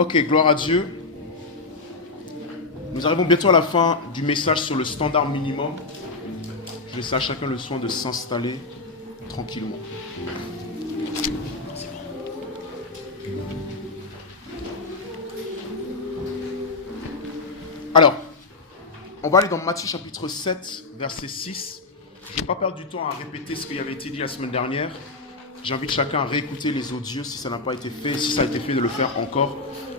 Ok, gloire à Dieu. Nous arrivons bientôt à la fin du message sur le standard minimum. Je laisse à chacun le soin de s'installer tranquillement. Alors, on va aller dans Matthieu chapitre 7, verset 6. Je ne vais pas perdre du temps à répéter ce qui avait été dit la semaine dernière. J'invite chacun à réécouter les audios si ça n'a pas été fait, si ça a été fait de le faire encore.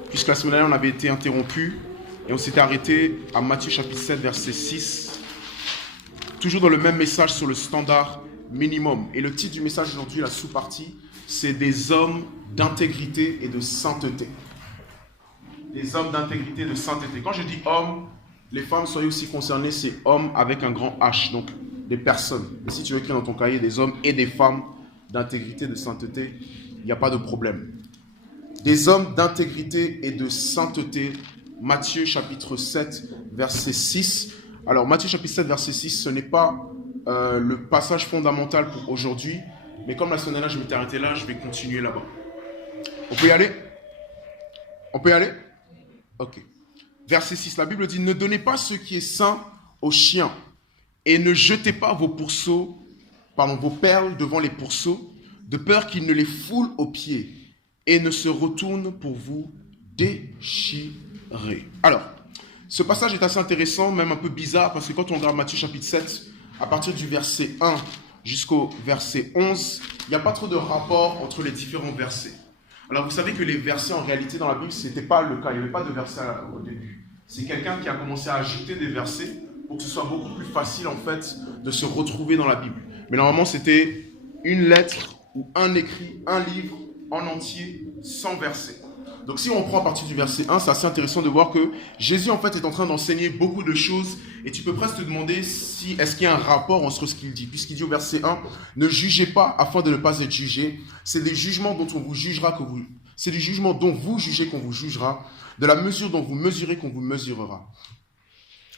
Puisque la semaine dernière, on avait été interrompu et on s'était arrêté à Matthieu chapitre 7, verset 6. Toujours dans le même message sur le standard minimum. Et le titre du message aujourd'hui, la sous-partie, c'est des hommes d'intégrité et de sainteté. Des hommes d'intégrité et de sainteté. Quand je dis hommes, les femmes, soyez aussi concernées, c'est hommes avec un grand H, donc des personnes. Et si tu veux écrire dans ton cahier des hommes et des femmes d'intégrité, de sainteté, il n'y a pas de problème. Des hommes d'intégrité et de sainteté, Matthieu chapitre 7, verset 6. Alors, Matthieu chapitre 7, verset 6, ce n'est pas le passage fondamental pour aujourd'hui, mais comme la semaine dernière, je m'étais arrêté là, je vais continuer là-bas. On peut y aller? On peut y aller? Ok. Verset 6, la Bible dit, ne donnez pas ce qui est sain aux chiens et ne jetez pas vos perles devant les pourceaux, de peur qu'ils ne les foulent aux pieds et ne se retournent pour vous déchirer. Alors, ce passage est assez intéressant, même un peu bizarre, parce que quand on regarde Matthieu chapitre 7, à partir du verset 1 jusqu'au verset 11, il n'y a pas trop de rapport entre les différents versets. Alors vous savez que les versets en réalité dans la Bible, ce n'était pas le cas, il n'y avait pas de versets au début. C'est quelqu'un qui a commencé à ajouter des versets pour que ce soit beaucoup plus facile en fait de se retrouver dans la Bible. Mais normalement c'était une lettre ou un écrit, un livre en entier, sans verset. Donc si on prend à partir du verset 1, c'est assez intéressant de voir que Jésus en fait est en train d'enseigner beaucoup de choses et tu peux presque te demander si est-ce qu'il y a un rapport entre ce qu'il dit. Puisqu'il dit au verset 1, ne jugez pas afin de ne pas être jugé. C'est des jugements dont on vous jugera c'est du jugement dont vous jugez qu'on vous jugera, de la mesure dont vous mesurez qu'on vous mesurera.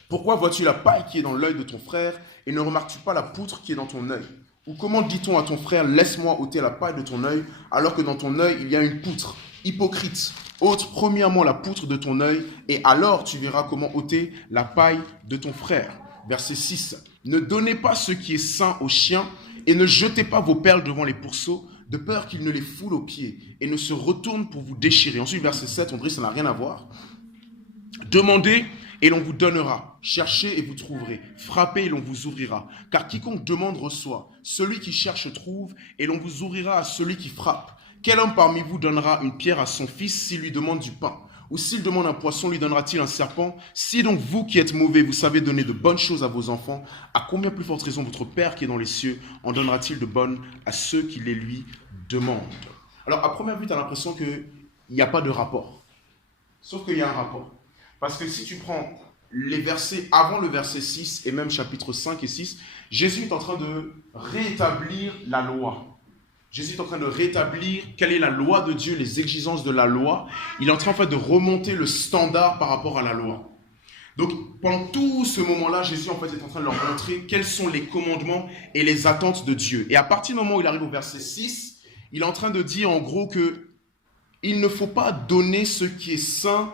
Pourquoi vois-tu la paille qui est dans l'œil de ton frère et ne remarques-tu pas la poutre qui est dans ton œil? Ou comment dit-on à ton frère, laisse-moi ôter la paille de ton œil, alors que dans ton œil il y a une poutre? Hypocrite, ôte premièrement la poutre de ton œil, et alors tu verras comment ôter la paille de ton frère. Verset 6. Ne donnez pas ce qui est sain aux chiens, et ne jetez pas vos perles devant les pourceaux, de peur qu'ils ne les foulent aux pieds, et ne se retournent pour vous déchirer. Ensuite, verset 7, on dirait que ça n'a rien à voir. Demandez, et l'on vous donnera. Cherchez et vous trouverez. Frappez et l'on vous ouvrira. Car quiconque demande reçoit. Celui qui cherche trouve, et l'on vous ouvrira à celui qui frappe. Quel homme parmi vous donnera une pierre à son fils s'il lui demande du pain? Ou s'il demande un poisson, lui donnera-t-il un serpent? Si donc vous qui êtes mauvais, vous savez donner de bonnes choses à vos enfants, à combien plus forte raison votre Père qui est dans les cieux en donnera-t-il de bonnes à ceux qui les lui demandent? Alors à première vue, tu as l'impression qu'il n'y a pas de rapport. Sauf qu'il y a un rapport. Parce que si tu prends les versets avant le verset 6 et même chapitre 5 et 6, Jésus est en train de rétablir la loi. Jésus est en train de rétablir quelle est la loi de Dieu, les exigences de la loi. Il est en train en fait de remonter le standard par rapport à la loi. Donc pendant tout ce moment-là, Jésus en fait est en train de leur montrer quels sont les commandements et les attentes de Dieu. Et à partir du moment où il arrive au verset 6, il est en train de dire en gros que il ne faut pas donner ce qui est sain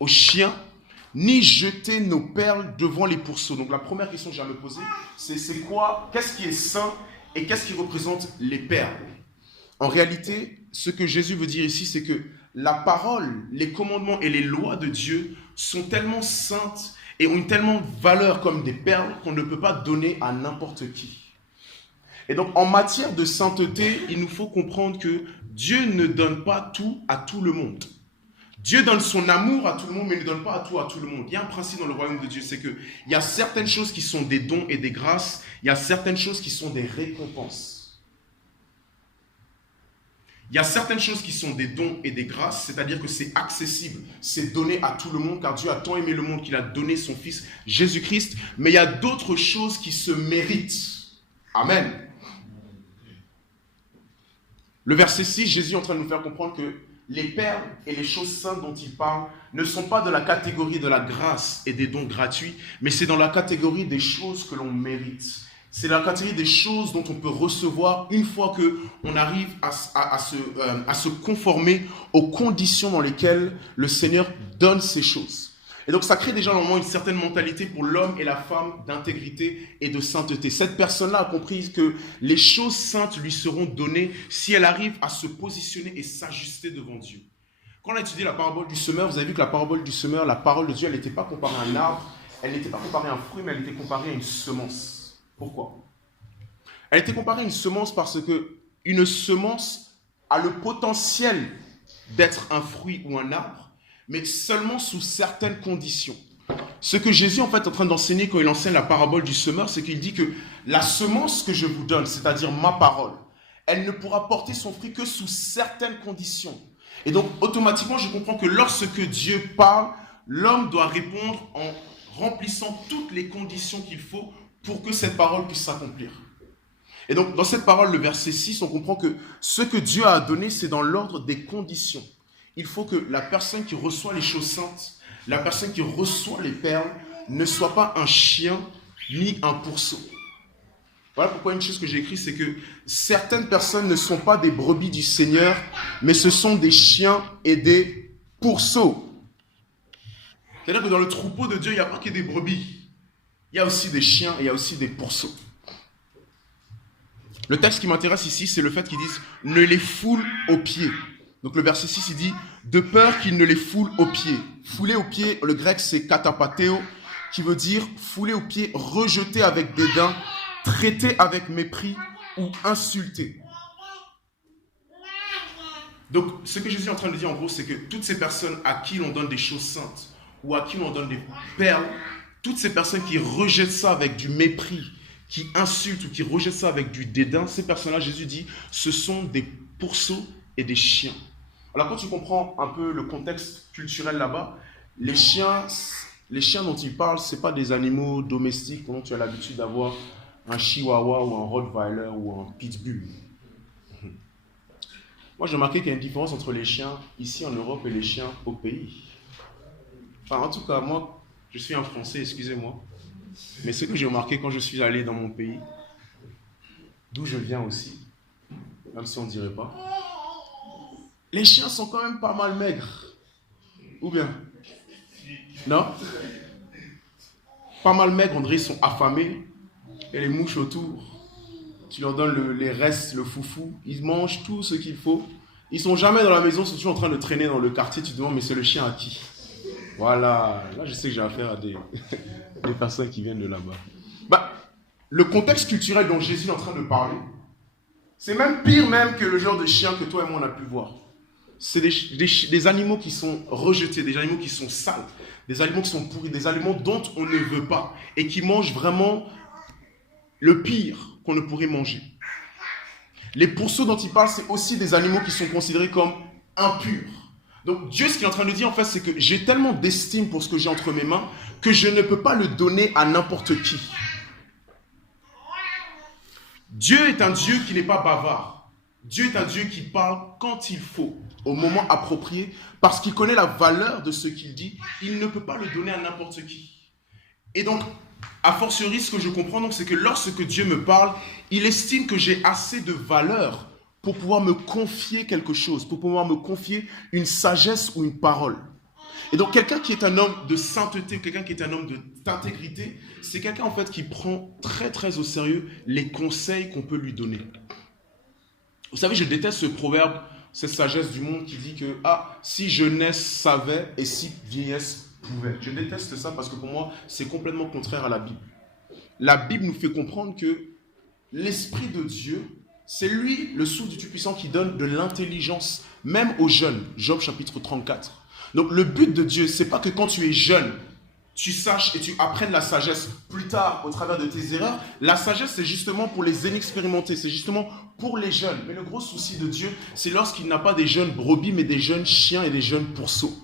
aux chiens, ni jeter nos perles devant les pourceaux. Donc la première question que j'ai à me poser, c'est quoi, qu'est-ce qui est sain et qu'est-ce qui représente les perles? En réalité, ce que Jésus veut dire ici, c'est que la parole, les commandements et les lois de Dieu sont tellement saintes et ont une tellement valeur comme des perles qu'on ne peut pas donner à n'importe qui. Et donc, en matière de sainteté, il nous faut comprendre que Dieu ne donne pas tout à tout le monde. Dieu donne son amour à tout le monde, mais il ne donne pas tout à tout le monde. Il y a un principe dans le royaume de Dieu, c'est qu'il y a certaines choses qui sont des dons et des grâces, il y a certaines choses qui sont des récompenses. Il y a certaines choses qui sont des dons et des grâces, c'est-à-dire que c'est accessible, c'est donné à tout le monde, car Dieu a tant aimé le monde qu'il a donné son Fils Jésus-Christ, mais il y a d'autres choses qui se méritent. Amen. Le verset 6, Jésus est en train de nous faire comprendre que les perles et les choses saintes dont il parle ne sont pas de la catégorie de la grâce et des dons gratuits, mais c'est dans la catégorie des choses que l'on mérite. C'est la catégorie des choses dont on peut recevoir une fois qu'on arrive à se conformer aux conditions dans lesquelles le Seigneur donne ces choses. Et donc ça crée déjà normalement une certaine mentalité pour l'homme et la femme d'intégrité et de sainteté. Cette personne-là a compris que les choses saintes lui seront données si elle arrive à se positionner et s'ajuster devant Dieu. Quand on a étudié la parabole du semeur, vous avez vu que la parabole du semeur, la parole de Dieu, elle n'était pas comparée à un arbre, elle n'était pas comparée à un fruit, mais elle était comparée à une semence. Pourquoi? Elle était comparée à une semence parce que une semence a le potentiel d'être un fruit ou un arbre, mais seulement sous certaines conditions. Ce que Jésus en fait est en train d'enseigner quand il enseigne la parabole du semeur, c'est qu'il dit que la semence que je vous donne, c'est-à-dire ma parole, elle ne pourra porter son fruit que sous certaines conditions. Et donc automatiquement je comprends que lorsque Dieu parle, l'homme doit répondre en remplissant toutes les conditions qu'il faut pour que cette parole puisse s'accomplir. Et donc dans cette parole, le verset 6, on comprend que ce que Dieu a donné, c'est dans l'ordre des conditions. Il faut que la personne qui reçoit les choses saintes, la personne qui reçoit les perles, ne soit pas un chien ni un pourceau. Voilà pourquoi une chose que j'ai écrite, c'est que certaines personnes ne sont pas des brebis du Seigneur, mais ce sont des chiens et des pourceaux. C'est-à-dire que dans le troupeau de Dieu, il n'y a pas que des brebis. Il y a aussi des chiens et il y a aussi des pourceaux. Le texte qui m'intéresse ici, c'est le fait qu'ils disent « ne les foule aux pieds ». Donc le verset 6, il dit « de peur qu'il ne les foule aux pieds ». Fouler aux pieds, le grec c'est katapateo, qui veut dire fouler aux pieds, rejeter avec dédain, traiter avec mépris ou insulter. Donc ce que Jésus est en train de dire en gros, c'est que toutes ces personnes à qui l'on donne des choses saintes ou à qui l'on donne des perles, toutes ces personnes qui rejettent ça avec du mépris, qui insultent ou qui rejettent ça avec du dédain, ces personnes-là, Jésus dit, ce sont des pourceaux et des chiens. Alors quand tu comprends un peu le contexte culturel là-bas, les chiens dont il parle, ce n'est pas des animaux domestiques dont tu as l'habitude d'avoir un chihuahua ou un rottweiler ou un pitbull. Moi j'ai remarqué qu'il y a une différence entre les chiens ici en Europe et les chiens au pays. Enfin en tout cas, moi je suis un Français, excusez-moi. Mais ce que j'ai remarqué quand je suis allé dans mon pays, d'où je viens aussi, même si on ne dirait pas, les chiens sont quand même pas mal maigres. Ou bien? Non? Pas mal maigres, on dirait ils sont affamés. Et les mouches autour, tu leur donnes les restes, le foufou, ils mangent tout ce qu'il faut. Ils sont jamais dans la maison, ils sont toujours en train de traîner dans le quartier. Tu te demandes, mais c'est le chien à qui? Voilà, là je sais que j'ai affaire à des personnes qui viennent de là-bas. Le contexte culturel dont Jésus est en train de parler, c'est même pire même que le genre de chien que toi et moi on a pu voir. C'est des animaux qui sont rejetés, des animaux qui sont sales, des animaux qui sont pourris, des animaux dont on ne veut pas et qui mangent vraiment le pire qu'on ne pourrait manger. Les pourceaux dont il parle, c'est aussi des animaux qui sont considérés comme impurs. Donc Dieu, ce qu'il est en train de dire en fait, c'est que j'ai tellement d'estime pour ce que j'ai entre mes mains que je ne peux pas le donner à n'importe qui. Dieu est un Dieu qui n'est pas bavard. Dieu est un Dieu qui parle quand il faut, au moment approprié, parce qu'il connaît la valeur de ce qu'il dit. Il ne peut pas le donner à n'importe qui. Et donc, a fortiori, ce que je comprends, donc, c'est que lorsque Dieu me parle, il estime que j'ai assez de valeur pour pouvoir me confier quelque chose, pour pouvoir me confier une sagesse ou une parole. Et donc, quelqu'un qui est un homme de sainteté, quelqu'un qui est un homme d'intégrité, c'est quelqu'un en fait qui prend très très au sérieux les conseils qu'on peut lui donner. Vous savez, je déteste ce proverbe, cette sagesse du monde qui dit que si jeunesse savait et si vieillesse pouvait. Je déteste ça parce que pour moi, c'est complètement contraire à la Bible. La Bible nous fait comprendre que l'Esprit de Dieu, c'est lui, le souffle du Tout-Puissant, qui donne de l'intelligence, même aux jeunes. Job chapitre 34. Donc le but de Dieu, c'est pas que quand tu es jeune, tu saches et tu apprennes la sagesse plus tard au travers de tes erreurs. La sagesse, c'est justement pour les inexpérimentés, c'est justement pour les jeunes. Mais le gros souci de Dieu, c'est lorsqu'il n'a pas des jeunes brebis, mais des jeunes chiens et des jeunes pourceaux.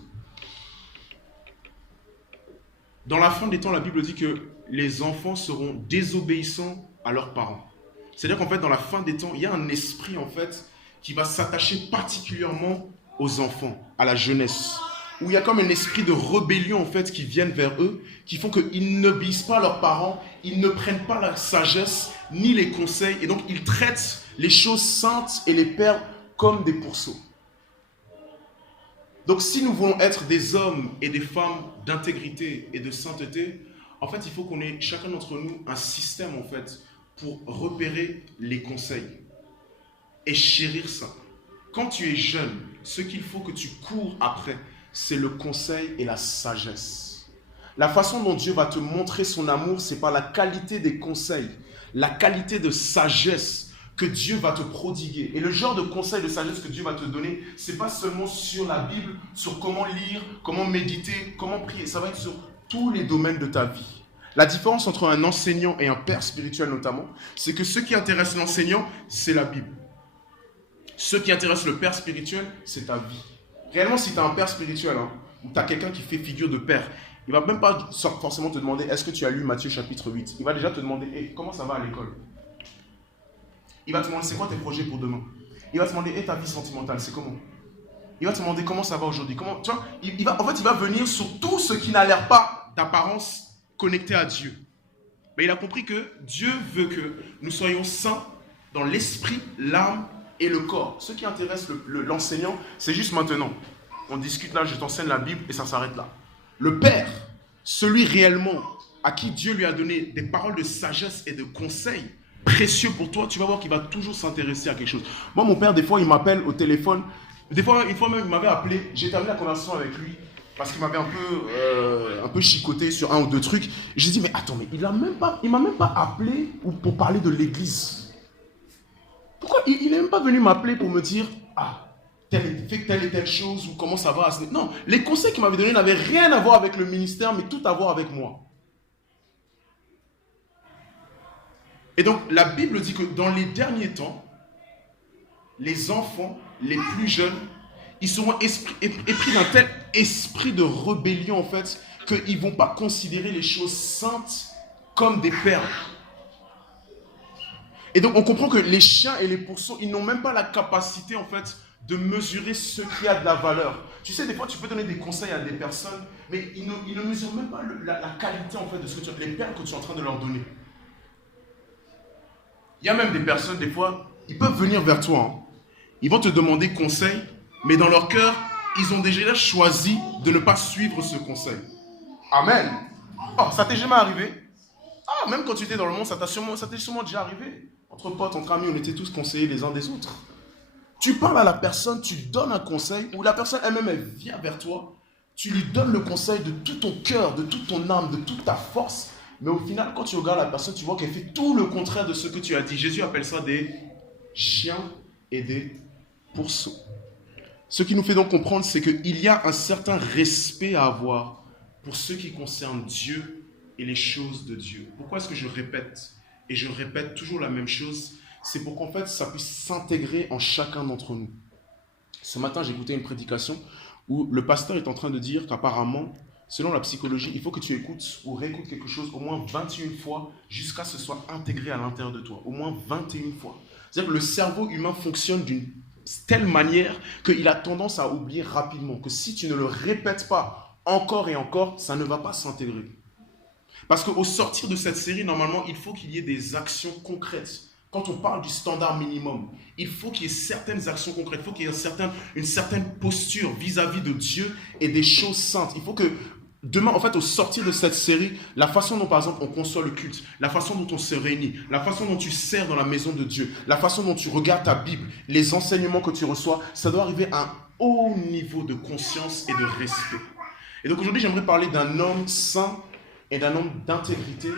Dans la fin des temps, la Bible dit que les enfants seront désobéissants à leurs parents. C'est-à-dire qu'en fait, dans la fin des temps, il y a un esprit en fait qui va s'attacher particulièrement aux enfants, à la jeunesse. où il y a comme un esprit de rébellion en fait qui viennent vers eux, qui font qu'ils n'obéissent pas à leurs parents, ils ne prennent pas la sagesse ni les conseils, et donc ils traitent les choses saintes et les perdent comme des pourceaux. Donc si nous voulons être des hommes et des femmes d'intégrité et de sainteté, en fait il faut qu'on ait chacun d'entre nous un système en fait pour repérer les conseils et chérir ça. Quand tu es jeune, ce qu'il faut que tu cours après, c'est le conseil et la sagesse. La façon dont Dieu va te montrer son amour, c'est par la qualité des conseils, la qualité de sagesse que Dieu va te prodiguer. Et le genre de conseil de sagesse que Dieu va te donner, c'est pas seulement sur la Bible, sur comment lire, comment méditer, comment prier. Ça va être sur tous les domaines de ta vie. La différence entre un enseignant et un père spirituel notamment, c'est que ce qui intéresse l'enseignant, c'est la Bible. Ce qui intéresse le père spirituel, c'est ta vie. Réellement, si tu as un père spirituel, ou tu as quelqu'un qui fait figure de père, il ne va même pas forcément te demander est-ce que tu as lu Matthieu chapitre 8. Il va déjà te demander hey, comment ça va à l'école. Il va te demander c'est quoi tes projets pour demain. Il va te demander hey, ta vie sentimentale, c'est comment. Il va te demander comment ça va aujourd'hui. Tu vois, en fait, il va venir sur tout ce qui n'a l'air pas d'apparence connecté à Dieu. Mais il a compris que Dieu veut que nous soyons saints dans l'esprit, l'âme et le corps. Ce qui intéresse l'enseignant, c'est juste maintenant. On discute là, je t'enseigne la Bible et ça s'arrête là. Le Père, celui réellement à qui Dieu lui a donné des paroles de sagesse et de conseils précieux pour toi, tu vas voir qu'il va toujours s'intéresser à quelque chose. Moi, mon père, des fois, il m'appelle au téléphone. Des fois, une fois même, il m'avait appelé. J'ai terminé la conversation avec lui parce qu'il m'avait un peu chicoté sur un ou deux trucs. J'ai dit, mais attends, mais il m'a même pas appelé pour parler de l'église. Pourquoi il n'est même pas venu m'appeler pour me dire, fais telle et telle chose ou comment ça va. Non, les conseils qu'il m'avait donnés n'avaient rien à voir avec le ministère, mais tout à voir avec moi. Et donc, la Bible dit que dans les derniers temps, les enfants, les plus jeunes, ils seront épris d'un tel esprit de rébellion, en fait, qu'ils ne vont pas considérer les choses saintes comme des perles. Et donc, on comprend que les chiens et les pourceaux, ils n'ont même pas la capacité, en fait, de mesurer ce qui a de la valeur. Tu sais, des fois, tu peux donner des conseils à des personnes, mais ils ne mesurent même pas la qualité, en fait, de ce que les perles que tu es en train de leur donner. Il y a même des personnes, des fois, ils peuvent venir vers toi. Ils vont te demander conseil, mais dans leur cœur, ils ont déjà choisi de ne pas suivre ce conseil. Amen. Oh, ça t'est jamais arrivé? Même quand tu étais dans le monde, ça t'est sûrement déjà arrivé. Entre potes, entre amis, on était tous conseillés les uns des autres. Tu parles à la personne, tu donnes un conseil, ou la personne elle-même, elle vient vers toi, tu lui donnes le conseil de tout ton cœur, de toute ton âme, de toute ta force, mais au final, quand tu regardes la personne, tu vois qu'elle fait tout le contraire de ce que tu as dit. Jésus appelle ça des chiens et des pourceaux. Ce qui nous fait donc comprendre, c'est qu'il y a un certain respect à avoir pour ce qui concerne Dieu et les choses de Dieu. Pourquoi est-ce que je répète? Et je répète toujours la même chose. C'est pour qu'en fait, ça puisse s'intégrer en chacun d'entre nous. Ce matin, j'ai écouté une prédication où le pasteur est en train de dire qu'apparemment, selon la psychologie, il faut que tu écoutes ou réécoutes quelque chose au moins 21 fois jusqu'à ce que ce soit intégré à l'intérieur de toi. Au moins 21 fois. C'est-à-dire que le cerveau humain fonctionne d'une telle manière qu'il a tendance à oublier rapidement. Que si tu ne le répètes pas encore et encore, ça ne va pas s'intégrer. Parce qu'au sortir de cette série, normalement, il faut qu'il y ait des actions concrètes. Quand on parle du standard minimum, il faut qu'il y ait certaines actions concrètes, il faut qu'il y ait une certaine posture vis-à-vis de Dieu et des choses saintes. Il faut que demain, en fait, au sortir de cette série, la façon dont, par exemple, on conçoit le culte, la façon dont on se réunit, la façon dont tu sers dans la maison de Dieu, la façon dont tu regardes ta Bible, les enseignements que tu reçois, ça doit arriver à un haut niveau de conscience et de respect. Et donc aujourd'hui, j'aimerais parler d'un homme saint et d'un homme d'intégrité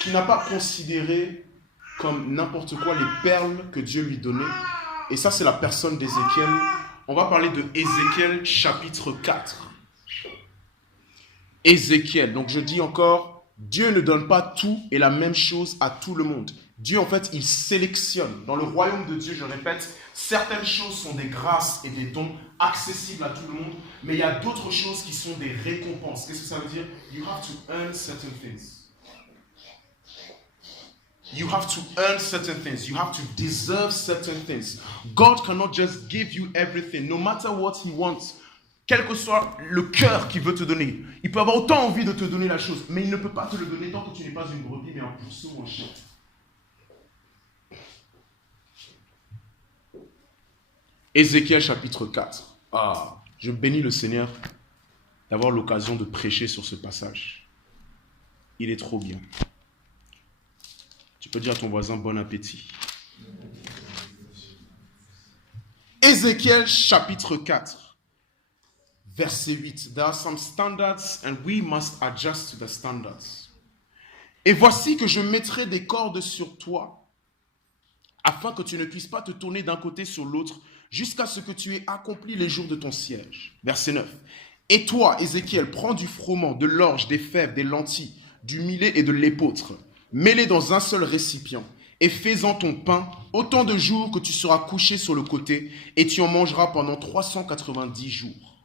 qui n'a pas considéré comme n'importe quoi les perles que Dieu lui donnait. Et ça, c'est la personne d'Ézéchiel. On va parler de Ézéchiel chapitre 4. Ézéchiel. Donc je dis encore, Dieu ne donne pas tout et la même chose à tout le monde. Dieu, en fait, il sélectionne. Dans le royaume de Dieu, je répète, certaines choses sont des grâces et des dons accessibles à tout le monde, mais il y a d'autres choses qui sont des récompenses. Qu'est-ce que ça veut dire? You have to earn certain things. You have to earn certain things. You have to deserve certain things. God cannot just give you everything, no matter what He wants. Quel que soit le cœur qu'il veut te donner. Il peut avoir autant envie de te donner la chose, mais il ne peut pas te le donner tant que tu n'es pas une brebis, mais un pourceau ou un chien. Ézéchiel chapitre 4. Ah, je bénis le Seigneur d'avoir l'occasion de prêcher sur ce passage. Il est trop bien. Tu peux dire à ton voisin bon appétit. Ézéchiel chapitre 4, verset 8. There are some standards and we must adjust to the standards. Et voici que je mettrai des cordes sur toi, afin que tu ne puisses pas te tourner d'un côté sur l'autre, jusqu'à ce que tu aies accompli les jours de ton siège. Verset 9. Et toi, Ézéchiel, prends du froment, de l'orge, des fèves, des lentilles, du millet et de l'épeautre, mets-les dans un seul récipient, et fais-en ton pain autant de jours que tu seras couché sur le côté, et tu en mangeras pendant 390 jours.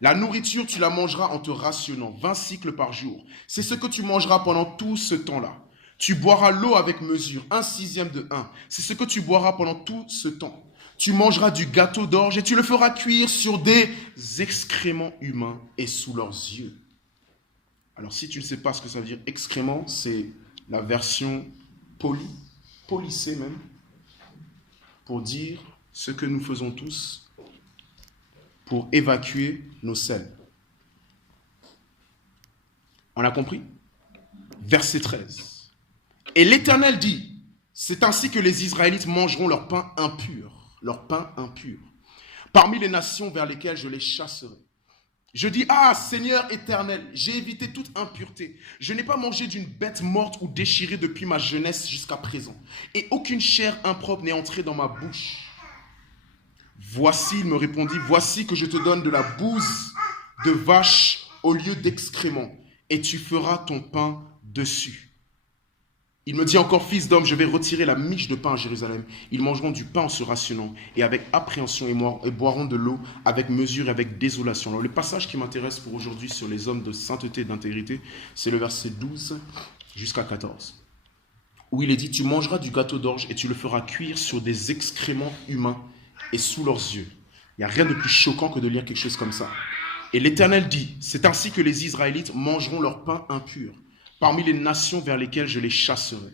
La nourriture, tu la mangeras en te rationnant, 20 cycles par jour. C'est ce que tu mangeras pendant tout ce temps-là. Tu boiras l'eau avec mesure, 1/6 de 1. C'est ce que tu boiras pendant tout ce temps. Tu mangeras du gâteau d'orge et tu le feras cuire sur des excréments humains et sous leurs yeux. Alors si tu ne sais pas ce que ça veut dire excrément, c'est la version polissée même, pour dire ce que nous faisons tous pour évacuer nos selles. On a compris? Verset 13. Et l'Éternel dit, c'est ainsi que les Israélites mangeront leur pain impur. Leur pain impur, parmi les nations vers lesquelles je les chasserai. Je dis, ah Seigneur éternel, j'ai évité toute impureté. Je n'ai pas mangé d'une bête morte ou déchirée depuis ma jeunesse jusqu'à présent. Et aucune chair impropre n'est entrée dans ma bouche. Voici, il me répondit, voici que je te donne de la bouse de vache au lieu d'excréments, et tu feras ton pain dessus. Il me dit encore, fils d'homme, je vais retirer la miche de pain à Jérusalem. Ils mangeront du pain en se rationnant et avec appréhension et boiront de l'eau avec mesure et avec désolation. Alors le passage qui m'intéresse pour aujourd'hui sur les hommes de sainteté et d'intégrité, c'est le verset 12 jusqu'à 14. Où il est dit, tu mangeras du gâteau d'orge et tu le feras cuire sur des excréments humains et sous leurs yeux. Il n'y a rien de plus choquant que de lire quelque chose comme ça. Et l'Éternel dit, c'est ainsi que les Israélites mangeront leur pain impur parmi les nations vers lesquelles je les chasserai.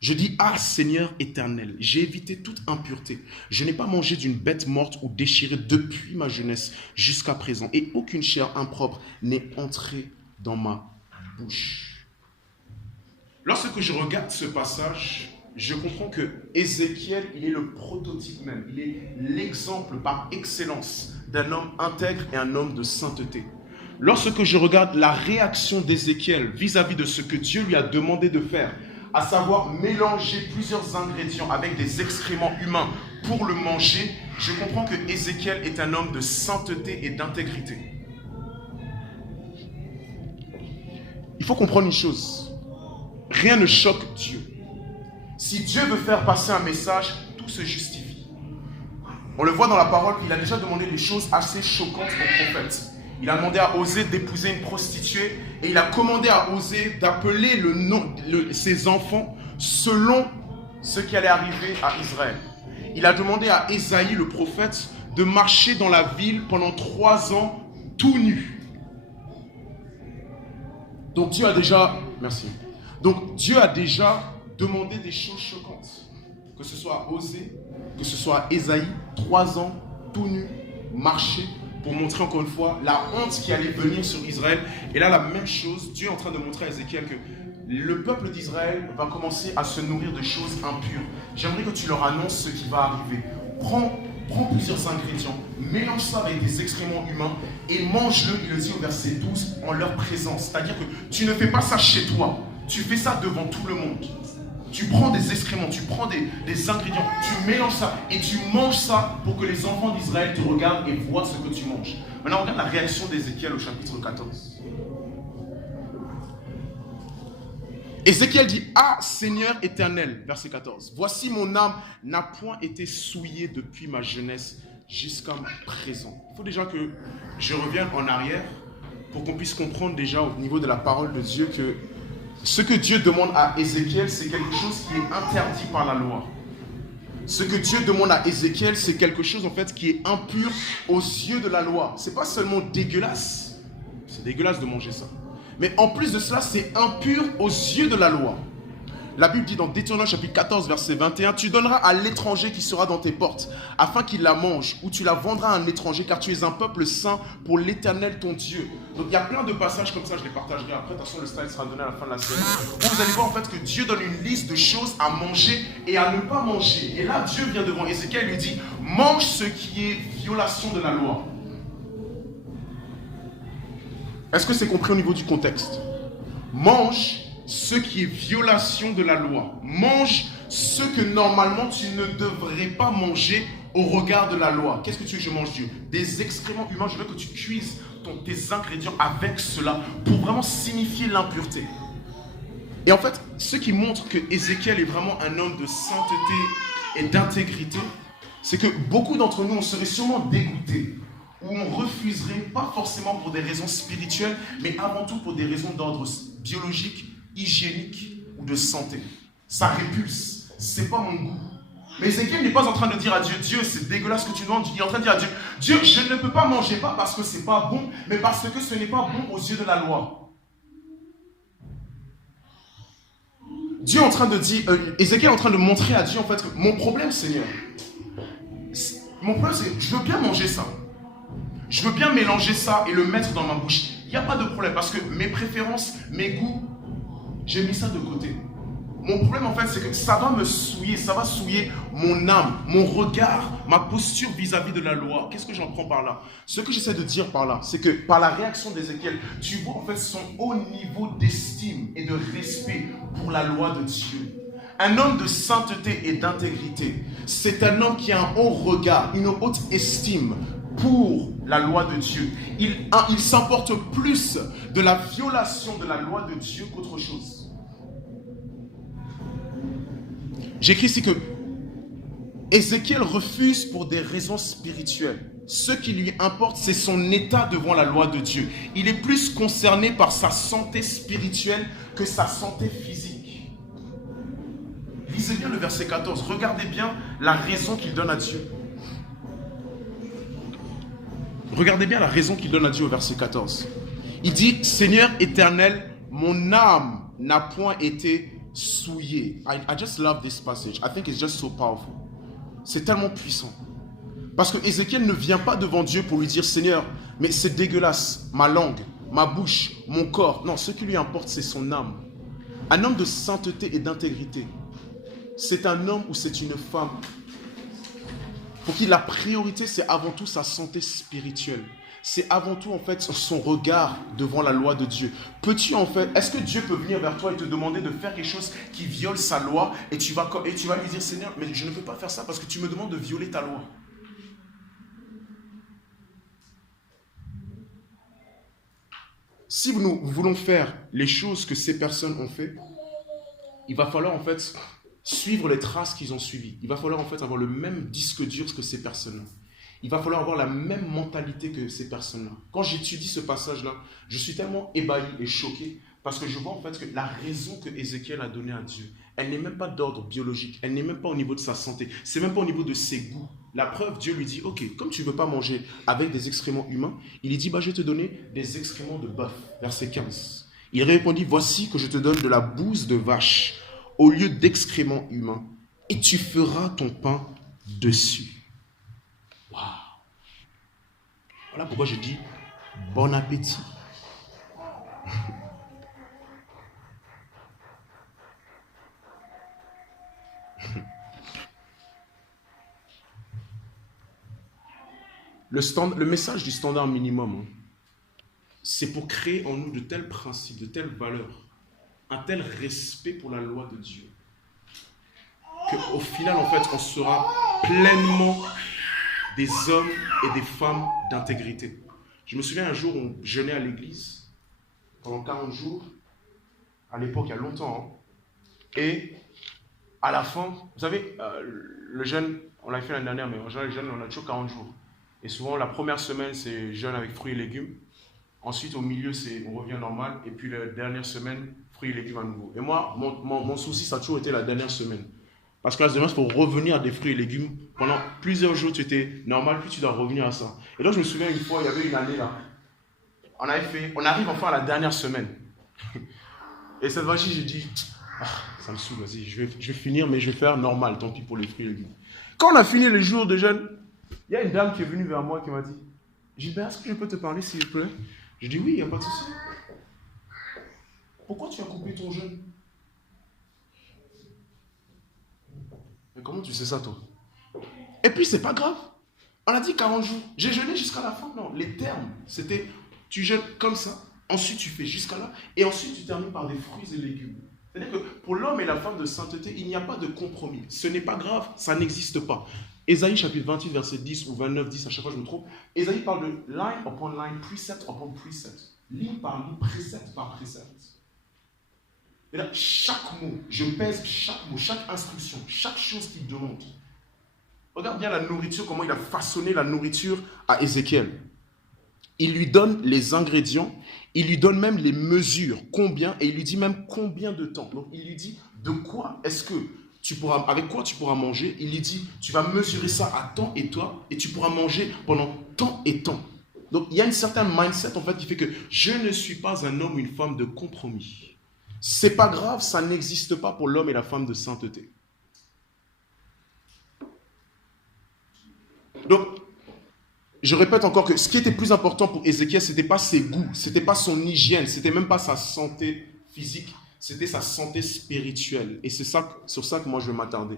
Je dis, ah Seigneur éternel, j'ai évité toute impureté. Je n'ai pas mangé d'une bête morte ou déchirée depuis ma jeunesse jusqu'à présent, et aucune chair impropre n'est entrée dans ma bouche. Lorsque je regarde ce passage, je comprends que Ézéchiel, il est le prototype même, il est l'exemple par excellence d'un homme intègre et un homme de sainteté. Lorsque je regarde la réaction d'Ézéchiel vis-à-vis de ce que Dieu lui a demandé de faire, à savoir mélanger plusieurs ingrédients avec des excréments humains pour le manger, je comprends que Ézéchiel est un homme de sainteté et d'intégrité. Il faut comprendre une chose, rien ne choque Dieu. Si Dieu veut faire passer un message, tout se justifie. On le voit dans la parole, il a déjà demandé des choses assez choquantes au prophète. Il a demandé à Osée d'épouser une prostituée et il a commandé à Osée d'appeler ses enfants selon ce qui allait arriver à Israël. Il a demandé à Ésaïe, le prophète, de marcher dans la ville pendant 3 ans tout nu. Donc Dieu a déjà demandé des choses choquantes. Que ce soit à Osée, que ce soit à Ésaïe, 3 ans tout nu, marcher, pour montrer encore une fois la honte qui allait venir sur Israël. Et là, la même chose, Dieu est en train de montrer à Ézéchiel que le peuple d'Israël va commencer à se nourrir de choses impures. J'aimerais que tu leur annonces ce qui va arriver. Prends plusieurs ingrédients, mélange ça avec des excréments humains et mange-le, il le dit au verset 12, en leur présence. C'est-à-dire que tu ne fais pas ça chez toi, tu fais ça devant tout le monde. Tu prends des excréments, tu prends des ingrédients, tu mélanges ça et tu manges ça pour que les enfants d'Israël te regardent et voient ce que tu manges. Maintenant, regarde la réaction d'Ézéchiel au chapitre 14. Ézéchiel dit, ah Seigneur éternel, verset 14, voici mon âme n'a point été souillée depuis ma jeunesse jusqu'à présent. Il faut déjà que je revienne en arrière pour qu'on puisse comprendre déjà au niveau de la parole de Dieu que ce que Dieu demande à Ézéchiel, c'est quelque chose qui est interdit par la loi. Ce que Dieu demande à Ézéchiel, c'est quelque chose en fait qui est impur aux yeux de la loi. C'est pas seulement dégueulasse, c'est dégueulasse de manger ça. Mais en plus de cela, c'est impur aux yeux de la loi. La Bible dit dans Deutéronome chapitre 14, verset 21, « Tu donneras à l'étranger qui sera dans tes portes, afin qu'il la mange, ou tu la vendras à un étranger, car tu es un peuple saint pour l'Éternel ton Dieu. » Donc il y a plein de passages comme ça, je les partagerai après, de toute façon le slide sera donné à la fin de la semaine, où vous allez voir en fait que Dieu donne une liste de choses à manger et à ne pas manger. Et là, Dieu vient devant Ézéchiel et lui dit, « Mange ce qui est violation de la loi. » Est-ce que c'est compris au niveau du contexte? Mange ce qui est violation de la loi. Mange ce que normalement tu ne devrais pas manger au regard de la loi. Qu'est-ce que tu veux que je mange, Dieu? Des excréments humains. Je veux que tu cuises tes ingrédients avec cela pour vraiment signifier l'impureté. Et en fait, ce qui montre que Ézéchiel est vraiment un homme de sainteté et d'intégrité, c'est que beaucoup d'entre nous, on serait sûrement dégoûtés, ou on refuserait, pas forcément pour des raisons spirituelles, mais avant tout pour des raisons d'ordre biologique, hygiénique ou de santé. Ça répulse, c'est pas mon goût. Mais Ézéchiel n'est pas en train de dire à Dieu, Dieu, c'est dégueulasse ce que tu demandes. Il est en train de dire à Dieu, Dieu, je ne peux pas manger, pas parce que c'est pas bon, mais parce que ce n'est pas bon aux yeux de la loi. Dieu est en train de dire, Ézéchiel est en train de montrer à Dieu en fait que mon problème, Seigneur, mon problème c'est, je veux bien manger ça. Je veux bien mélanger ça et le mettre dans ma bouche. Il n'y a pas de problème parce que mes préférences, mes goûts, j'ai mis ça de côté. Mon problème en fait, c'est que ça va me souiller, ça va souiller mon âme, mon regard, ma posture vis-à-vis de la loi. Qu'est-ce que j'en prends par là? Ce que j'essaie de dire par là, c'est que par la réaction d'Ézéchiel, tu vois en fait son haut niveau d'estime et de respect pour la loi de Dieu. Un homme de sainteté et d'intégrité, c'est un homme qui a un haut regard, une haute estime pour la loi de Dieu. Il s'emporte plus de la violation de la loi de Dieu qu'autre chose. J'écris ici que Ézéchiel refuse pour des raisons spirituelles. Ce qui lui importe, c'est son état devant la loi de Dieu. Il est plus concerné par sa santé spirituelle que sa santé physique. Lisez bien le verset 14. Regardez bien la raison qu'il donne à Dieu. Regardez bien la raison qu'il donne à Dieu au verset 14. Il dit, Seigneur éternel, mon âme n'a point été souillée. I just love this passage. I think it's just so powerful. C'est tellement puissant. Parce que Ézéchiel ne vient pas devant Dieu pour lui dire, Seigneur, mais c'est dégueulasse, ma langue, ma bouche, mon corps. Non, ce qui lui importe, c'est son âme. Un homme de sainteté et d'intégrité, c'est un homme ou c'est une femme pour qui la priorité, c'est avant tout sa santé spirituelle. C'est avant tout, en fait, son regard devant la loi de Dieu. Peux-tu, en fait, est-ce que Dieu peut venir vers toi et te demander de faire quelque chose qui viole sa loi et tu vas lui dire, Seigneur, mais je ne peux pas faire ça parce que tu me demandes de violer ta loi. Si nous voulons faire les choses que ces personnes ont fait, il va falloir, en fait, suivre les traces qu'ils ont suivies. Il va falloir, en fait, avoir le même disque dur que ces personnes-là. Il va falloir avoir la même mentalité que ces personnes-là. Quand j'étudie ce passage-là, je suis tellement ébahi et choqué parce que je vois en fait que la raison que Ézéchiel a donnée à Dieu, elle n'est même pas d'ordre biologique, elle n'est même pas au niveau de sa santé, c'est même pas au niveau de ses goûts. La preuve, Dieu lui dit, ok, comme tu ne veux pas manger avec des excréments humains, il lui dit, je vais te donner des excréments de bœuf, verset 15. Il répondit, voici que je te donne de la bouse de vache au lieu d'excréments humains et tu feras ton pain dessus. Wow. Voilà pourquoi je dis bon appétit. Le message du standard minimum, c'est pour créer en nous de tels principes, de telles valeurs, un tel respect pour la loi de Dieu, qu'au final, en fait, on sera pleinement des hommes et des femmes d'intégrité. Je me souviens un jour, on jeûnait à l'église pendant 40 jours, à l'époque, il y a longtemps, et à la fin, vous savez, le jeûne, on l'a fait l'année dernière, mais en général, le jeûne, on a toujours 40 jours. Et souvent, la première semaine, c'est jeûne avec fruits et légumes. Ensuite, au milieu, on revient normal. Et puis, la dernière semaine, fruits et légumes à nouveau. Et moi, mon souci, ça a toujours été la dernière semaine. Parce que là, demain, il faut revenir à des fruits et légumes. Pendant plusieurs jours, tu étais normal, puis tu dois revenir à ça. Et donc, je me souviens une fois, il y avait une année là. On arrive enfin à la dernière semaine. Et cette fois-ci, j'ai dit, ah, ça me saoule, vas-y, je vais finir, mais je vais faire normal, tant pis pour les fruits et légumes. Quand on a fini les jours de jeûne, il y a une dame qui est venue vers moi qui m'a dit, Gilbert, est-ce que je peux te parler s'il vous plaît? Je dis oui, il n'y a pas de souci. Pourquoi tu as coupé ton jeûne? Mais comment tu sais ça, toi? Et puis, c'est pas grave. On a dit 40 jours. J'ai jeûné jusqu'à la fin. Non, les termes, c'était tu jeûnes comme ça, ensuite tu fais jusqu'à là, et ensuite tu termines par des fruits et légumes. C'est-à-dire que pour l'homme et la femme de sainteté, il n'y a pas de compromis. Ce n'est pas grave, ça n'existe pas. Ésaïe chapitre 28, verset 10 ou 29, 10, à chaque fois je me trompe. Ésaïe parle de line upon line, precept upon precept. Ligne par ligne, précepte par précepte. Et là, chaque mot, je pèse chaque mot, chaque instruction, chaque chose qu'il demande. Regarde bien la nourriture, comment il a façonné la nourriture à Ézéchiel. Il lui donne les ingrédients, il lui donne même les mesures, combien, et il lui dit même combien de temps. Donc il lui dit de quoi est-ce que avec quoi tu pourras manger. Il lui dit, tu vas mesurer ça à temps et toi, et tu pourras manger pendant temps et temps. Donc il y a une certaine mindset en fait qui fait que je ne suis pas un homme ou une femme de compromis. C'est pas grave, ça n'existe pas pour l'homme et la femme de sainteté. Donc, je répète encore que ce qui était plus important pour Ézéchiel, ce n'était pas ses goûts, ce n'était pas son hygiène, ce n'était même pas sa santé physique, c'était sa santé spirituelle. Et c'est sur ça que moi je vais m'attarder.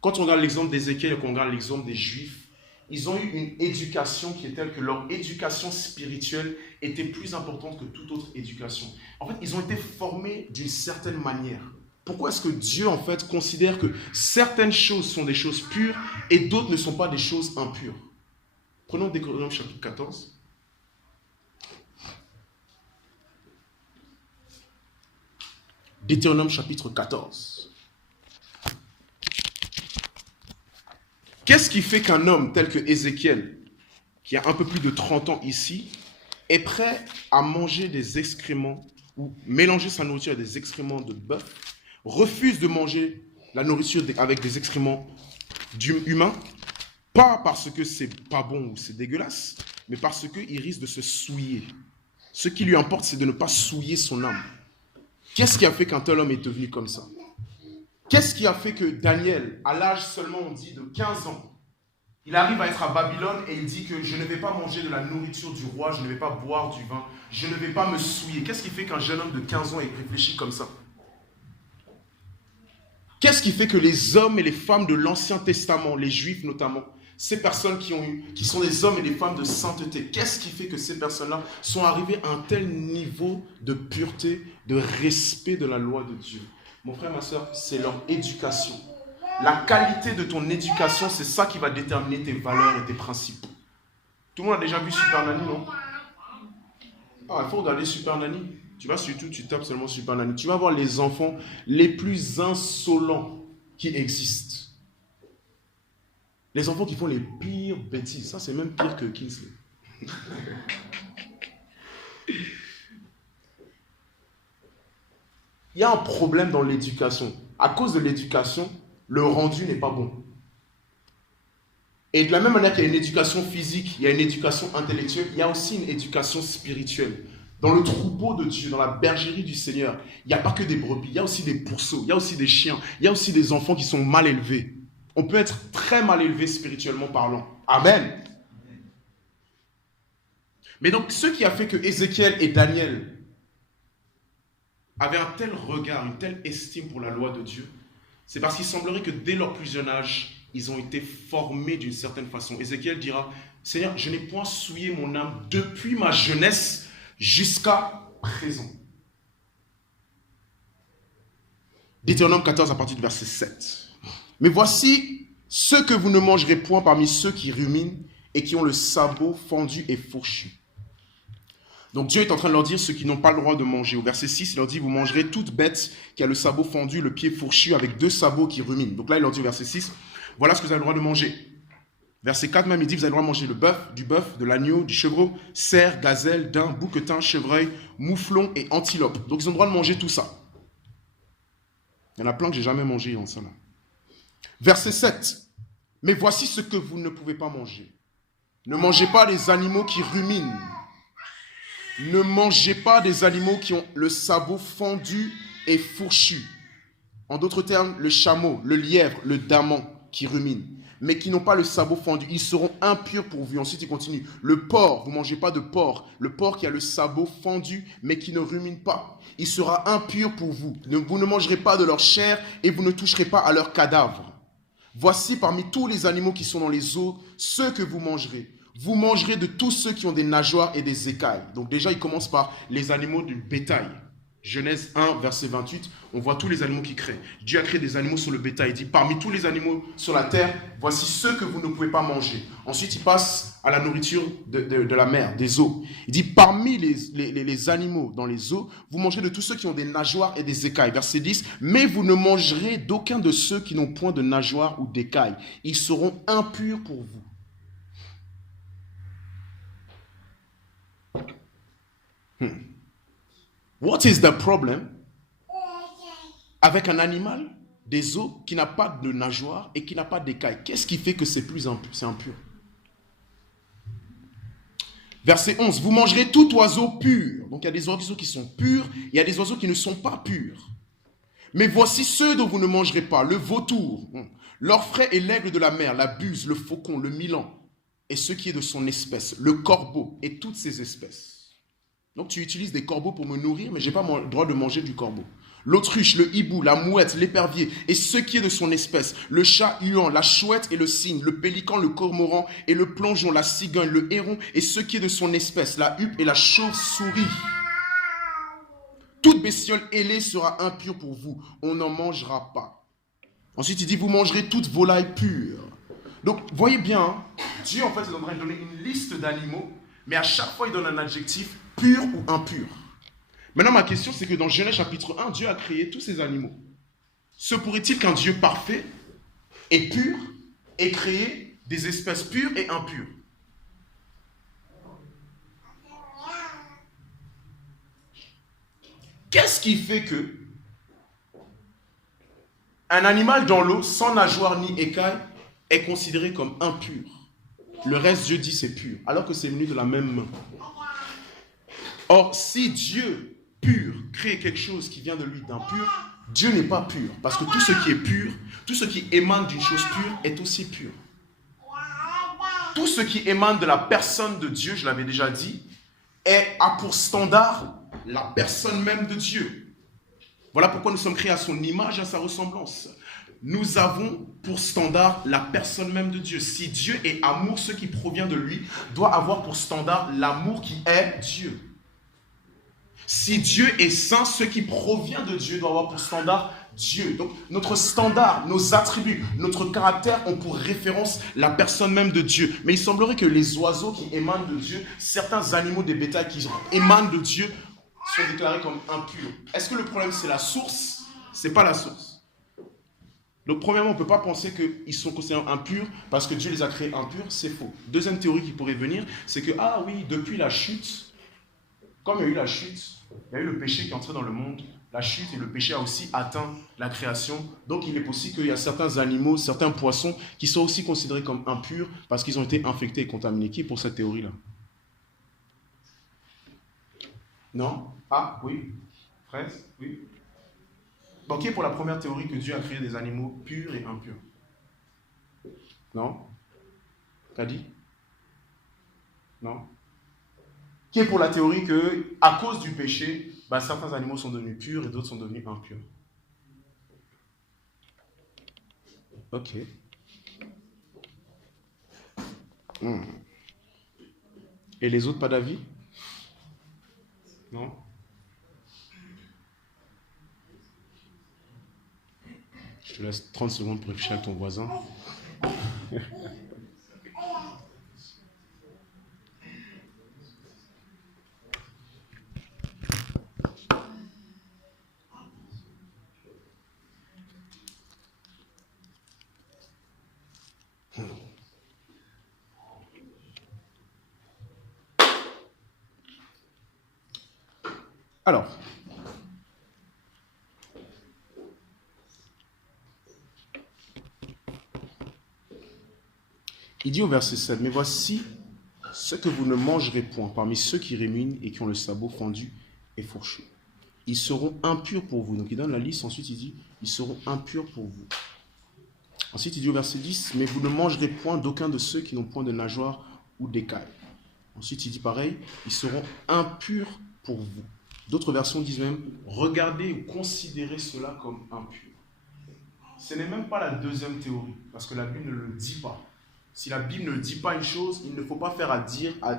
Quand on regarde l'exemple d'Ézéchiel et qu'on regarde l'exemple des Juifs, ils ont eu une éducation qui est telle que leur éducation spirituelle était plus importante que toute autre éducation. En fait, ils ont été formés d'une certaine manière. Pourquoi est-ce que Dieu, en fait, considère que certaines choses sont des choses pures et d'autres ne sont pas des choses impures? Prenons Deutéronome chapitre 14. Deutéronome chapitre 14. Qu'est-ce qui fait qu'un homme tel que Ézéchiel, qui a un peu plus de 30 ans ici, est prêt à manger des excréments ou mélanger sa nourriture à des excréments de bœuf, refuse de manger la nourriture avec des excréments humains, pas parce que c'est pas bon ou c'est dégueulasse, mais parce qu'il risque de se souiller. Ce qui lui importe, c'est de ne pas souiller son âme. Qu'est-ce qui a fait qu'un tel homme est devenu comme ça? Qu'est-ce qui a fait que Daniel, à l'âge seulement, on dit, de 15 ans, il arrive à être à Babylone et il dit que je ne vais pas manger de la nourriture du roi, je ne vais pas boire du vin, je ne vais pas me souiller. Qu'est-ce qui fait qu'un jeune homme de 15 ans ait réfléchi comme ça? Qu'est-ce qui fait que les hommes et les femmes de l'Ancien Testament, les Juifs notamment, ces personnes qui sont des hommes et des femmes de sainteté, qu'est-ce qui fait que ces personnes-là sont arrivées à un tel niveau de pureté, de respect de la loi de Dieu? Mon frère, ma soeur, c'est leur éducation. La qualité de ton éducation, c'est ça qui va déterminer tes valeurs et tes principes. Tout le monde a déjà vu Super Nanny, non? Ah, il faut regarder Super Nanny. Tu vas sur YouTube, tu tapes seulement Super Nanny. Tu vas voir les enfants les plus insolents qui existent. Les enfants qui font les pires bêtises. Ça, c'est même pire que Kingsley. Il y a un problème dans l'éducation. À cause de l'éducation, le rendu n'est pas bon. Et de la même manière qu'il y a une éducation physique, il y a une éducation intellectuelle, il y a aussi une éducation spirituelle. Dans le troupeau de Dieu, dans la bergerie du Seigneur, il n'y a pas que des brebis, il y a aussi des pourceaux, il y a aussi des chiens, il y a aussi des enfants qui sont mal élevés. On peut être très mal élevé spirituellement parlant. Amen. Mais donc, ce qui a fait que Ézéchiel et Daniel avaient un tel regard, une telle estime pour la loi de Dieu, c'est parce qu'il semblerait que dès leur plus jeune âge, ils ont été formés d'une certaine façon. Ézéchiel dira, Seigneur, je n'ai point souillé mon âme depuis ma jeunesse jusqu'à présent. Deutéronome 14 à partir du verset 7. Mais voici ce que vous ne mangerez point parmi ceux qui ruminent et qui ont le sabot fendu et fourchu. Donc Dieu est en train de leur dire ce qu'ils n'ont pas le droit de manger. Au verset 6, il leur dit, vous mangerez toute bête qui a le sabot fendu, le pied fourchu avec 2 sabots qui ruminent. Donc là, il leur dit au verset 6, voilà ce que vous avez le droit de manger. Verset 4 même, il dit, vous avez le droit de manger du bœuf, de l'agneau, du chevreau, cerf, gazelle, daim, bouquetin, chevreuil, mouflon et antilope. Donc ils ont le droit de manger tout ça. Il y en a plein que j'ai jamais mangé en ça là. Verset 7. Mais voici ce que vous ne pouvez pas manger. Ne mangez pas des animaux qui ruminent. Ne mangez pas des animaux qui ont le sabot fendu et fourchu. En d'autres termes, le chameau, le lièvre, le daman qui ruminent, mais qui n'ont pas le sabot fendu. Ils seront impurs pour vous. Ensuite, il continue. Le porc, vous ne mangez pas de porc. Le porc qui a le sabot fendu, mais qui ne rumine pas. Il sera impur pour vous. Vous ne mangerez pas de leur chair et vous ne toucherez pas à leur cadavre. Voici parmi tous les animaux qui sont dans les eaux, ceux que vous mangerez. Vous mangerez de tous ceux qui ont des nageoires et des écailles. Donc déjà, il commence par les animaux du bétail. Genèse 1, verset 28, on voit tous les animaux qu'il crée. Dieu a créé des animaux sur le bétail. Il dit, parmi tous les animaux sur la terre, voici ceux que vous ne pouvez pas manger. Ensuite, il passe à la nourriture de la mer, des eaux. Il dit, parmi les animaux dans les eaux, vous mangerez de tous ceux qui ont des nageoires et des écailles. Verset 10, mais vous ne mangerez d'aucun de ceux qui n'ont point de nageoires ou d'écailles. Ils seront impurs pour vous. What is the problem avec un animal des eaux qui n'a pas de nageoire et qui n'a pas d'écailles? Qu'est-ce qui fait que c'est impur? Verset 11, vous mangerez tout oiseau pur. Donc il y a des oiseaux qui sont purs, il y a des oiseaux qui ne sont pas purs. Mais voici ceux dont vous ne mangerez pas, le vautour, l'orfraie et l'aigle de la mer, la buse, le faucon, le milan, et ce qui est de son espèce, le corbeau et toutes ses espèces. Donc tu utilises des corbeaux pour me nourrir, mais je n'ai pas le droit de manger du corbeau. L'autruche, le hibou, la mouette, l'épervier et ce qui est de son espèce, le chat huant, la chouette et le cygne, le pélican, le cormoran et le plongeon, la cigogne, le héron et ce qui est de son espèce, la huppe et la chauve-souris. Toute bestiole ailée sera impure pour vous, on n'en mangera pas. Ensuite il dit, vous mangerez toute volaille pure. Donc voyez bien, Dieu en fait est en train de donner une liste d'animaux, mais à chaque fois il donne un adjectif pur ou impur. Maintenant, ma question, c'est que dans Genèse chapitre 1, Dieu a créé tous ces animaux. Se pourrait-il qu'un Dieu parfait et pur ait créé des espèces pures et impures? Qu'est-ce qui fait que un animal dans l'eau, sans nageoire ni écaille, est considéré comme impur? Le reste, Dieu dit c'est pur, alors que c'est venu de la même main. Or, si Dieu pur crée quelque chose qui vient de lui d'impur, Dieu n'est pas pur. Parce que tout ce qui est pur, tout ce qui émane d'une chose pure est aussi pur. Tout ce qui émane de la personne de Dieu, je l'avais déjà dit, a pour standard la personne même de Dieu. Voilà pourquoi nous sommes créés à son image et à sa ressemblance. Nous avons pour standard la personne même de Dieu. Si Dieu est amour, ce qui provient de lui doit avoir pour standard l'amour qui est Dieu. Si Dieu est saint, ce qui provient de Dieu doit avoir pour standard Dieu. Donc notre standard, nos attributs, notre caractère ont pour référence la personne même de Dieu. Mais il semblerait que les oiseaux qui émanent de Dieu, certains animaux des bétails qui émanent de Dieu, sont déclarés comme impurs. Est-ce que le problème c'est la source? C'est pas la source. Donc premièrement, on ne peut pas penser qu'ils sont considérés impurs parce que Dieu les a créés impurs, c'est faux. Deuxième théorie qui pourrait venir, c'est que, ah oui, depuis la chute, comme il y a eu la chute, il y a eu le péché qui est entré dans le monde, la chute et le péché a aussi atteint la création. Donc il est possible qu'il y a certains animaux, certains poissons qui sont aussi considérés comme impurs parce qu'ils ont été infectés et contaminés. Qui est pour cette théorie-là? Non? Ah, oui. Fraise? Oui. Bon, qui est pour la première théorie que Dieu a créé des animaux purs et impurs? Non? T'as dit? Non? Qui est pour la théorie que, à cause du péché, certains animaux sont devenus purs et d'autres sont devenus impurs? Ok. Et les autres, pas d'avis? Non? Je te laisse 30 secondes pour réfléchir à ton voisin. Alors, Il dit au verset 7, « Mais voici ce que vous ne mangerez point parmi ceux qui rémunent et qui ont le sabot fendu et fourchu. Ils seront impurs pour vous. » Donc il donne la liste, ensuite il dit, « Ils seront impurs pour vous. » Ensuite il dit au verset 10, « Mais vous ne mangerez point d'aucun de ceux qui n'ont point de nageoire ou d'écailles. » Ensuite il dit pareil, « Ils seront impurs pour vous. » D'autres versions disent même, « Regardez ou considérez cela comme impur. » Ce n'est même pas la deuxième théorie, parce que la Bible ne le dit pas. Si la Bible ne dit pas une chose, il ne faut pas faire dire à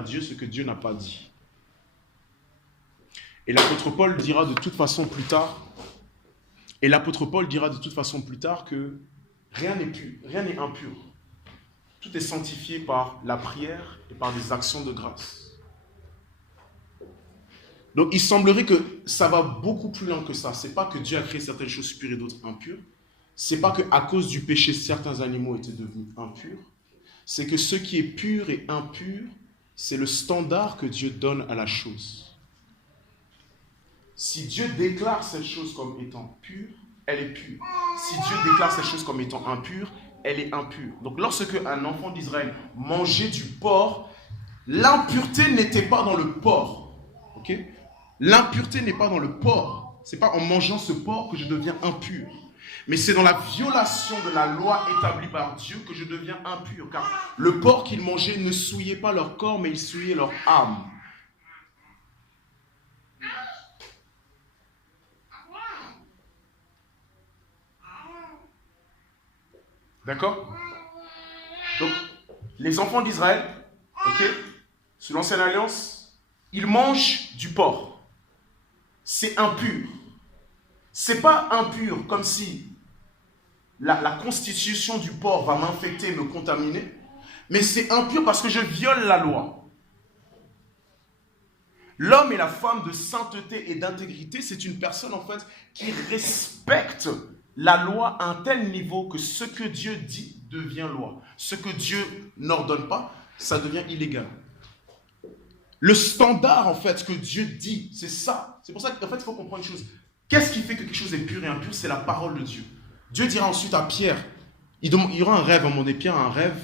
Dieu ce que Dieu n'a pas dit. Et l'apôtre Paul dira de toute façon plus tard, que rien n'est pur, rien n'est impur. Tout est sanctifié par la prière et par des actions de grâce. Donc il semblerait que ça va beaucoup plus loin que ça. Ce n'est pas que Dieu a créé certaines choses pures et d'autres impures. Ce n'est pas qu'à cause du péché, certains animaux étaient devenus impurs. C'est que ce qui est pur et impur, c'est le standard que Dieu donne à la chose. Si Dieu déclare cette chose comme étant pure, elle est pure. Si Dieu déclare cette chose comme étant impure, elle est impure. Donc lorsque un enfant d'Israël mangeait du porc, l'impureté n'était pas dans le porc. Ok? L'impureté n'est pas dans le porc. Ce n'est pas en mangeant ce porc que je deviens impur. Mais c'est dans la violation de la loi établie par Dieu que je deviens impur. Car le porc qu'ils mangeaient ne souillait pas leur corps, mais il souillait leur âme. D'accord? Donc, les enfants d'Israël, sous l'ancienne alliance, ils mangent du porc. C'est impur. C'est pas impur comme si la constitution du porc va m'infecter, me contaminer, mais c'est impur parce que je viole la loi. L'homme et la femme de sainteté et d'intégrité, c'est une personne en fait qui respecte la loi à un tel niveau que ce que Dieu dit devient loi. Ce que Dieu n'ordonne pas, ça devient illégal. Le standard en fait que Dieu dit, c'est ça. C'est pour ça qu'en fait il faut comprendre une chose. Qu'est-ce qui fait que quelque chose est pur et impur? C'est la parole de Dieu. Dieu dira ensuite à Pierre, il y aura un rêve, à un moment donné, Pierre a un rêve,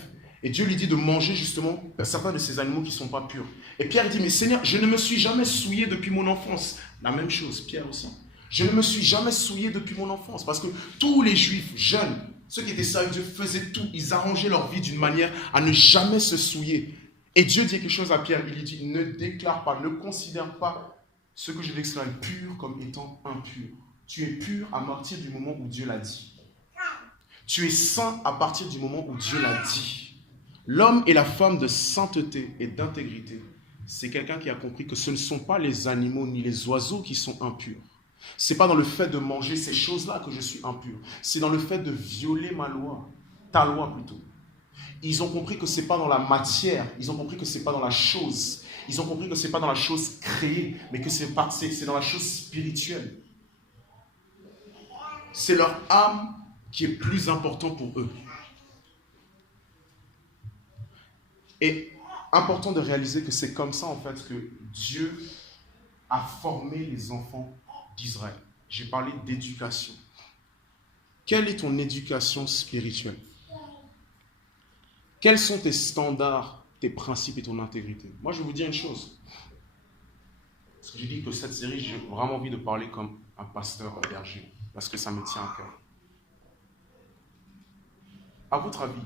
et Dieu lui dit de manger justement certains de ces animaux qui ne sont pas purs. Et Pierre dit, mais Seigneur, je ne me suis jamais souillé depuis mon enfance. La même chose, Pierre aussi. Je ne me suis jamais souillé depuis mon enfance, parce que tous les Juifs jeunes, ceux qui étaient sérieux, Dieu faisaient tout, ils arrangeaient leur vie d'une manière à ne jamais se souiller. Et Dieu dit quelque chose à Pierre, il lui dit, ne déclare pas, ne considère pas ce que je déclare pur comme étant impur. Tu es pur à partir du moment où Dieu l'a dit. Tu es saint à partir du moment où Dieu l'a dit. L'homme et la femme de sainteté et d'intégrité, c'est quelqu'un qui a compris que ce ne sont pas les animaux ni les oiseaux qui sont impurs. Ce n'est pas dans le fait de manger ces choses-là que je suis impur. C'est dans le fait de violer ma loi, ta loi plutôt. Ils ont compris que ce n'est pas dans la matière, ils ont compris que ce n'est pas dans la chose. Ils ont compris que ce n'est pas dans la chose créée, mais que c'est dans la chose spirituelle. C'est leur âme qui est plus important pour eux. Et important de réaliser que c'est comme ça en fait que Dieu a formé les enfants d'Israël. J'ai parlé d'éducation. Quelle est ton éducation spirituelle? Quels sont tes standards, tes principes et ton intégrité? Moi, je vais vous dire une chose. Parce que j'ai dit que cette série, j'ai vraiment envie de parler comme un pasteur berger, parce que ça me tient à cœur. À votre avis,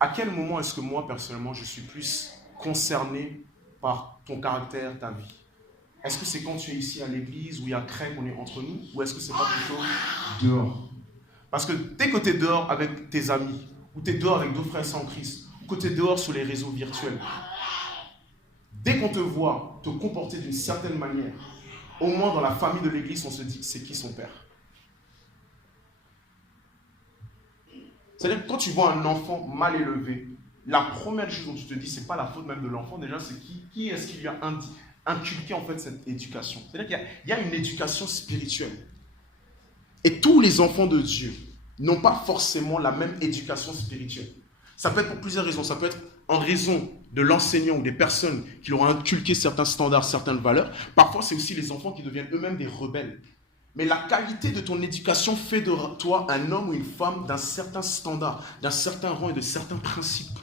à quel moment est-ce que moi, personnellement, je suis plus concerné par ton caractère, ta vie? Est-ce que c'est quand tu es ici à l'église, où il y a crème, on est entre nous, ou est-ce que c'est pas plutôt dehors? Parce que dès que tu es dehors avec tes amis, ou tu es dehors avec d'autres frères sans Christ, ou que tu es dehors sur les réseaux virtuels, dès qu'on te voit te comporter d'une certaine manière, au moins dans la famille de l'église, on se dit c'est qui son père? C'est-à-dire que quand tu vois un enfant mal élevé, la première chose dont tu te dis, c'est pas la faute même de l'enfant, déjà, c'est qui est-ce qui lui a inculqué en fait cette éducation? C'est-à-dire qu'il y a une éducation spirituelle. Et tous les enfants de Dieu n'ont pas forcément la même éducation spirituelle. Ça peut être pour plusieurs raisons. Ça peut être en raison de l'enseignant ou des personnes qui leur ont inculqué certains standards, certaines valeurs. Parfois, c'est aussi les enfants qui deviennent eux-mêmes des rebelles. Mais la qualité de ton éducation fait de toi un homme ou une femme d'un certain standard, d'un certain rang et de certains principes.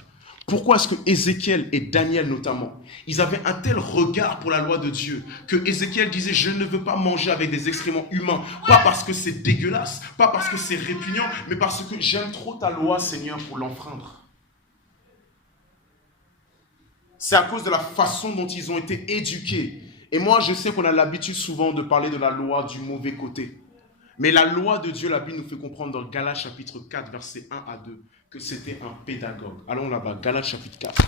Pourquoi est-ce que Ézéchiel et Daniel notamment, ils avaient un tel regard pour la loi de Dieu que Ézéchiel disait je ne veux pas manger avec des excréments humains, pas parce que c'est dégueulasse, pas parce que c'est répugnant, mais parce que j'aime trop ta loi Seigneur pour l'enfreindre. C'est à cause de la façon dont ils ont été éduqués. Et moi je sais qu'on a l'habitude souvent de parler de la loi du mauvais côté. Mais la loi de Dieu, la Bible nous fait comprendre dans Galates chapitre 4, versets 1 à 2, que c'était un pédagogue. Allons là-bas, Galates chapitre 4,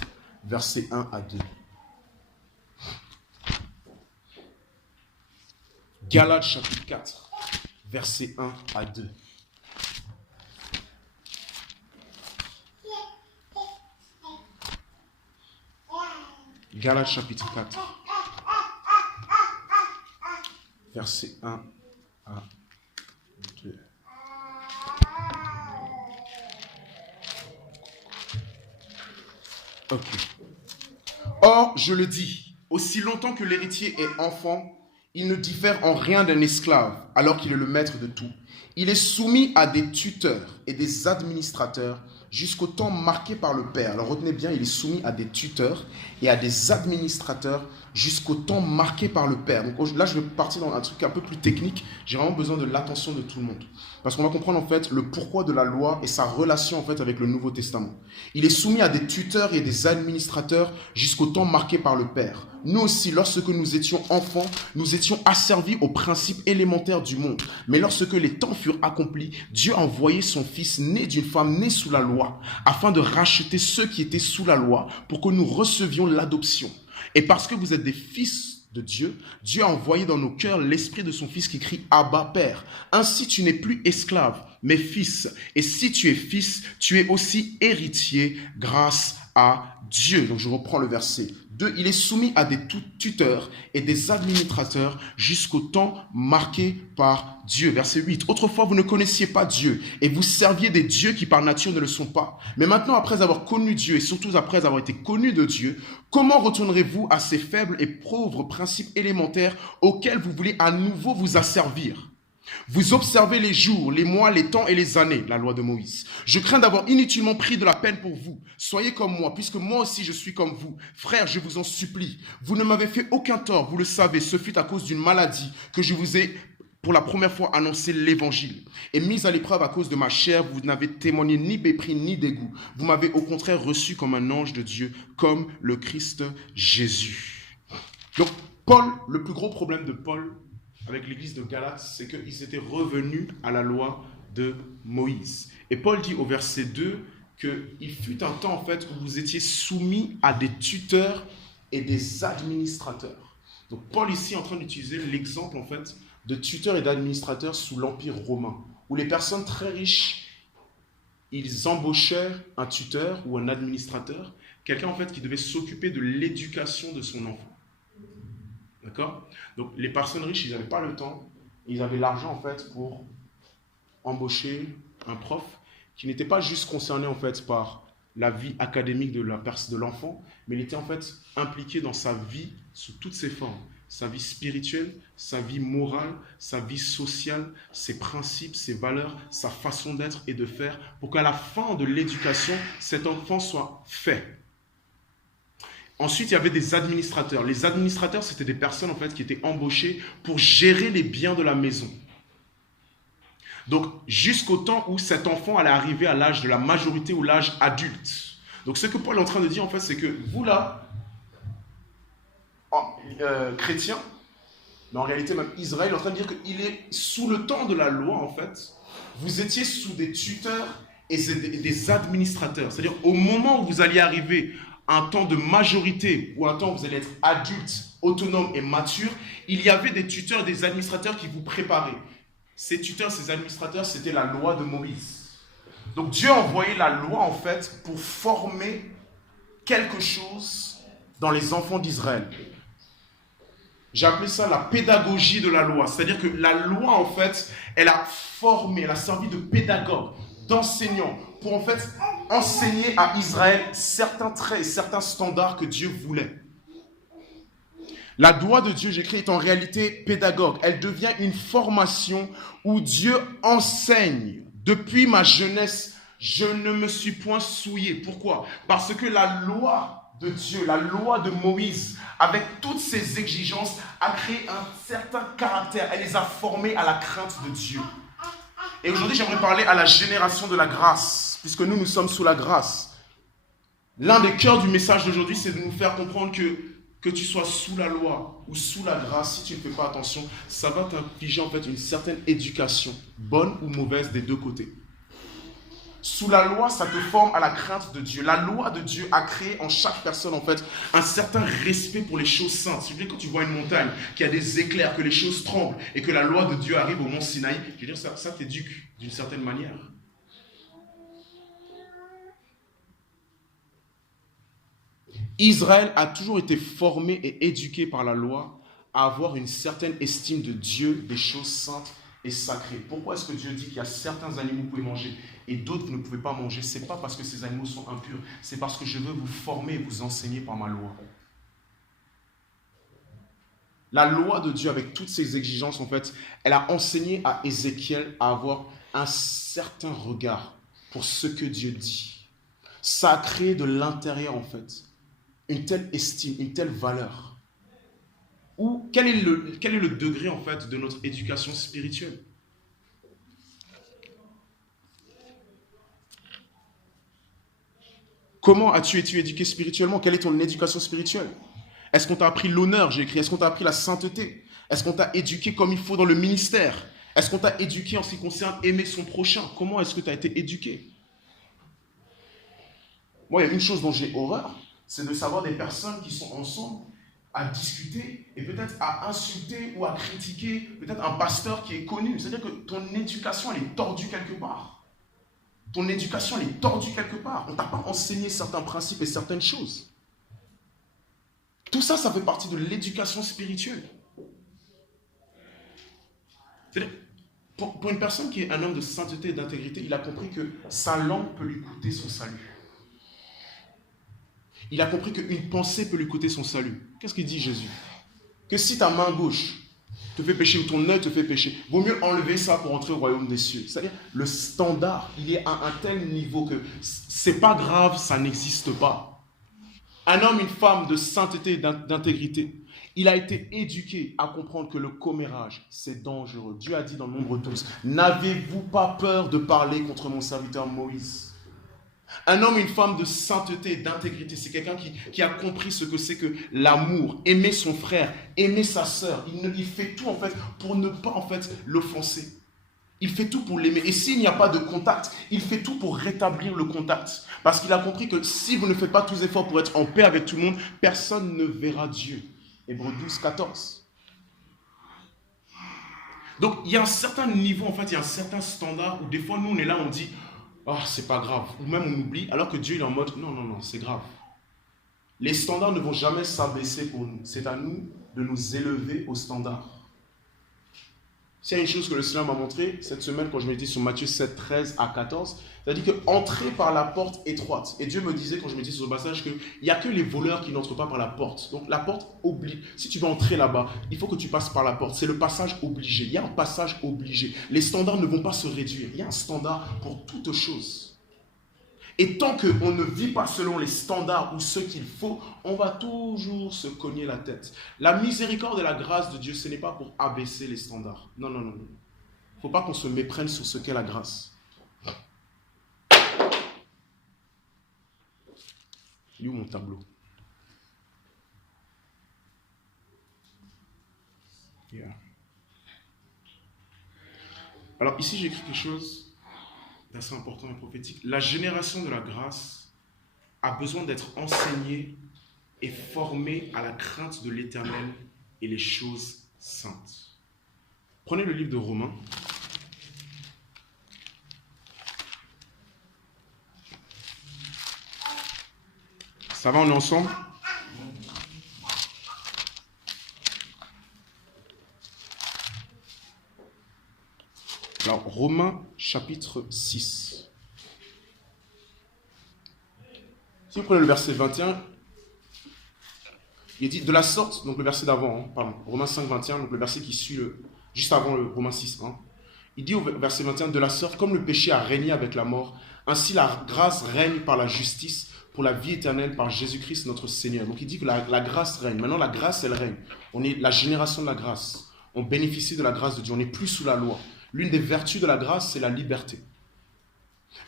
versets 1 à 2. Galates chapitre 4, versets 1 à 2. Galates chapitre 4, versets 1 à 2. Ok. Or, je le dis, aussi longtemps que l'héritier est enfant, il ne diffère en rien d'un esclave, alors qu'il est le maître de tout. Il est soumis à des tuteurs et des administrateurs jusqu'au temps marqué par le Père. Alors retenez bien, il est soumis à des tuteurs et à des administrateurs jusqu'au temps marqué par le Père. Donc là, je vais partir dans un truc un peu plus technique. J'ai vraiment besoin de l'attention de tout le monde. Parce qu'on va comprendre en fait le pourquoi de la loi et sa relation en fait avec le Nouveau Testament. Il est soumis à des tuteurs et des administrateurs jusqu'au temps marqué par le Père. Nous aussi, lorsque nous étions enfants, nous étions asservis aux principes élémentaires du monde. Mais lorsque les temps furent accomplis, Dieu a envoyé son Fils né d'une femme née sous la loi, afin de racheter ceux qui étaient sous la loi, pour que nous recevions l'adoption. Et parce que vous êtes des fils de Dieu, Dieu a envoyé dans nos cœurs l'esprit de son Fils qui crie « Abba, Père ». Ainsi, tu n'es plus esclave, mais fils. Et si tu es fils, tu es aussi héritier grâce à Dieu. Donc je reprends le verset 2. Il est soumis à des tuteurs et des administrateurs jusqu'au temps marqué par Dieu. Verset 8. Autrefois, vous ne connaissiez pas Dieu et vous serviez des dieux qui par nature ne le sont pas. Mais maintenant, après avoir connu Dieu et surtout après avoir été connu de Dieu, comment retournerez-vous à ces faibles et pauvres principes élémentaires auxquels vous voulez à nouveau vous asservir ? Vous observez les jours, les mois, les temps et les années, la loi de Moïse. Je crains d'avoir inutilement pris de la peine pour vous. Soyez comme moi, puisque moi aussi je suis comme vous. Frères, je vous en supplie. Vous ne m'avez fait aucun tort, vous le savez. Ce fut à cause d'une maladie que je vous ai pour la première fois annoncé l'évangile. Et mis à l'épreuve à cause de ma chair, vous n'avez témoigné ni mépris ni dégoût. Vous m'avez au contraire reçu comme un ange de Dieu, comme le Christ Jésus. Donc, Paul, le plus gros problème de Paul, avec l'église de Galates, c'est qu'ils étaient revenus à la loi de Moïse. Et Paul dit au verset 2 qu'il fut un temps en fait où vous étiez soumis à des tuteurs et des administrateurs. Donc Paul ici est en train d'utiliser l'exemple en fait de tuteurs et d'administrateurs sous l'Empire romain, où les personnes très riches, ils embauchaient un tuteur ou un administrateur, quelqu'un en fait qui devait s'occuper de l'éducation de son enfant. D'accord ? Donc, les personnes riches, ils n'avaient pas le temps, ils avaient l'argent, en fait, pour embaucher un prof qui n'était pas juste concerné, en fait, par la vie académique de l'enfant, mais il était, en fait, impliqué dans sa vie sous toutes ses formes. Sa vie spirituelle, sa vie morale, sa vie sociale, ses principes, ses valeurs, sa façon d'être et de faire, pour qu'à la fin de l'éducation, cet enfant soit fait. Ensuite, il y avait des administrateurs. Les administrateurs, c'était des personnes en fait, qui étaient embauchées pour gérer les biens de la maison. Donc, jusqu'au temps où cet enfant allait arriver à l'âge de la majorité ou l'âge adulte. Donc, ce que Paul est en train de dire, en fait, c'est que vous, là, chrétiens, mais en réalité même Israël, est en train de dire qu'il est sous le temps de la loi, en fait. Vous étiez sous des tuteurs et des administrateurs. C'est-à-dire, au moment où vous alliez arriver un temps de majorité ou un temps où vous allez être adulte, autonome et mature, il y avait des tuteurs et des administrateurs qui vous préparaient. Ces tuteurs, ces administrateurs, c'était la loi de Moïse. Donc Dieu a envoyé la loi en fait pour former quelque chose dans les enfants d'Israël. J'ai appelé ça la pédagogie de la loi. C'est-à-dire que la loi en fait, elle a formé, elle a servi de pédagogue, d'enseignant, pour en fait enseigner à Israël certains traits et certains standards que Dieu voulait. La loi de Dieu, j'écris, est en réalité pédagogue. Elle devient une formation où Dieu enseigne depuis ma jeunesse Je ne me suis point souillé. Pourquoi? Parce que la loi de Dieu, la loi de Moïse, avec toutes ses exigences, a créé un certain caractère. Elle les a formés à la crainte de Dieu. Et aujourd'hui, j'aimerais parler à la génération de la grâce, puisque nous sommes sous la grâce. L'un des cœurs du message d'aujourd'hui, c'est de nous faire comprendre que tu sois sous la loi ou sous la grâce, si tu ne fais pas attention, ça va t'infliger en fait une certaine éducation, bonne ou mauvaise des deux côtés. Sous la loi, ça te forme à la crainte de Dieu. La loi de Dieu a créé en chaque personne en fait un certain respect pour les choses saintes. Si vous voulez, quand tu vois une montagne, qu'il y a des éclairs, que les choses tremblent et que la loi de Dieu arrive au mont Sinaï, je veux dire, ça t'éduque d'une certaine manière. Israël a toujours été formé et éduqué par la loi à avoir une certaine estime de Dieu, des choses saintes et sacrées. Pourquoi est-ce que Dieu dit qu'il y a certains animaux que vous pouvez manger et d'autres que vous ne pouvez pas manger? Ce n'est pas parce que ces animaux sont impurs, c'est parce que je veux vous former et vous enseigner par ma loi. La loi de Dieu, avec toutes ses exigences, en fait, elle a enseigné à Ézéchiel à avoir un certain regard pour ce que Dieu dit. Ça a créé de l'intérieur, en fait, une telle estime, une telle valeur. Ou quel est le degré en fait de notre éducation spirituelle? Comment as-tu été éduqué spirituellement? Quelle est ton éducation spirituelle? Est-ce qu'on t'a appris l'honneur? J'ai écrit. Est-ce qu'on t'a appris la sainteté? Est-ce qu'on t'a éduqué comme il faut dans le ministère? Est-ce qu'on t'a éduqué en ce qui concerne aimer son prochain? Comment est-ce que tu as été éduqué? Moi, il y a une chose dont j'ai horreur, c'est de savoir des personnes qui sont ensemble à discuter et peut-être à insulter ou à critiquer peut-être un pasteur qui est connu. C'est-à-dire que ton éducation, elle est tordue quelque part. Ton éducation, elle est tordue quelque part. On ne t'a pas enseigné certains principes et certaines choses. Tout ça, ça fait partie de l'éducation spirituelle. C'est-à-dire, pour une personne qui est un homme de sainteté et d'intégrité, il a compris que sa langue peut lui coûter son salut. Il a compris qu'une pensée peut lui coûter son salut. Qu'est-ce qu'il dit Jésus? Que si ta main gauche te fait pécher ou ton œil te fait pécher, vaut mieux enlever ça pour entrer au royaume des cieux. C'est-à-dire, le standard, il est à un tel niveau que c'est pas grave, ça n'existe pas. Un homme, une femme de sainteté et d'intégrité, il a été éduqué à comprendre que le commérage, c'est dangereux. Dieu a dit dans le Nombre 12, n'avez-vous pas peur de parler contre mon serviteur Moïse? Un homme, une femme de sainteté et d'intégrité, c'est quelqu'un qui a compris ce que c'est que l'amour, aimer son frère, aimer sa sœur. Il fait tout en fait pour ne pas en fait l'offenser. Il fait tout pour l'aimer. Et s'il n'y a pas de contact, il fait tout pour rétablir le contact. Parce qu'il a compris que si vous ne faites pas tous les efforts pour être en paix avec tout le monde, personne ne verra Dieu. Hébreux 12, 14. Donc il y a un certain niveau, en fait, il y a un certain standard où des fois nous on est là, on dit ah, c'est pas grave. Ou même on oublie, alors que Dieu il est en mode non, c'est grave. Les standards ne vont jamais s'abaisser pour nous. C'est à nous de nous élever aux standards. S'il y a une chose que le Seigneur m'a montré cette semaine quand je méditais sur Matthieu 7, 13 à 14, c'est-à-dire qu'entrer par la porte étroite. Et Dieu me disait quand je méditais sur ce passage qu'il n'y a que les voleurs qui n'entrent pas par la porte. Donc la porte oblige. Si tu veux entrer là-bas, il faut que tu passes par la porte. C'est le passage obligé. Il y a un passage obligé. Les standards ne vont pas se réduire. Il y a un standard pour toute chose. Et tant qu'on ne vit pas selon les standards ou ce qu'il faut, on va toujours se cogner la tête. La miséricorde et la grâce de Dieu, ce n'est pas pour abaisser les standards. Non. Il ne faut pas qu'on se méprenne sur ce qu'est la grâce. Il est où mon tableau? Yeah. Alors ici, j'écris quelque chose d'assez important et prophétique. La génération de la grâce a besoin d'être enseignée et formée à la crainte de l'Éternel et les choses saintes. Prenez le livre de Romains. Ça va, on est ensemble? Alors, Romains chapitre 6. Si vous prenez le verset 21, il est dit de la sorte, donc le verset d'avant, Romains 5, 21, donc le verset qui suit juste avant le Romains 6, 1. Il dit au verset 21, de la sorte, comme le péché a régné avec la mort, ainsi la grâce règne par la justice pour la vie éternelle par Jésus-Christ notre Seigneur. Donc il dit que la grâce règne. Maintenant la grâce, elle règne. On est la génération de la grâce. On bénéficie de la grâce de Dieu. On n'est plus sous la loi. L'une des vertus de la grâce, c'est la liberté.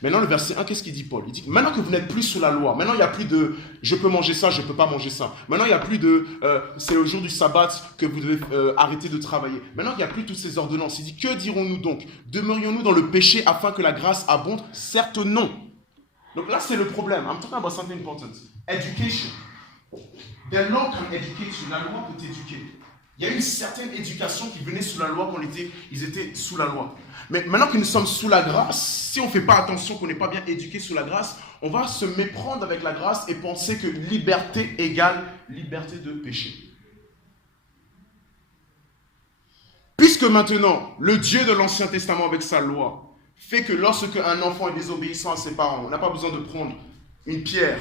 Maintenant, le verset 1, qu'est-ce qu'il dit Paul? Il dit, maintenant que vous n'êtes plus sous la loi, maintenant il n'y a plus de je peux manger ça, je ne peux pas manger ça. Maintenant, il n'y a plus de c'est le jour du sabbat que vous devez arrêter de travailler. Maintenant, il n'y a plus toutes ces ordonnances. Il dit, que dirons-nous donc? Demeurions-nous dans le péché afin que la grâce abonde? Certes non. Donc là, c'est le problème. I'm talking about something important. Education. The law can educate you. La loi peut t'éduquer. Il y a une certaine éducation qui venait sous la loi quand ils étaient sous la loi. Mais maintenant que nous sommes sous la grâce, si on ne fait pas attention, qu'on n'est pas bien éduqué sous la grâce, on va se méprendre avec la grâce et penser que liberté égale liberté de péché. Puisque maintenant, le Dieu de l'Ancien Testament avec sa loi fait que lorsque un enfant est désobéissant à ses parents, on n'a pas besoin de prendre une pierre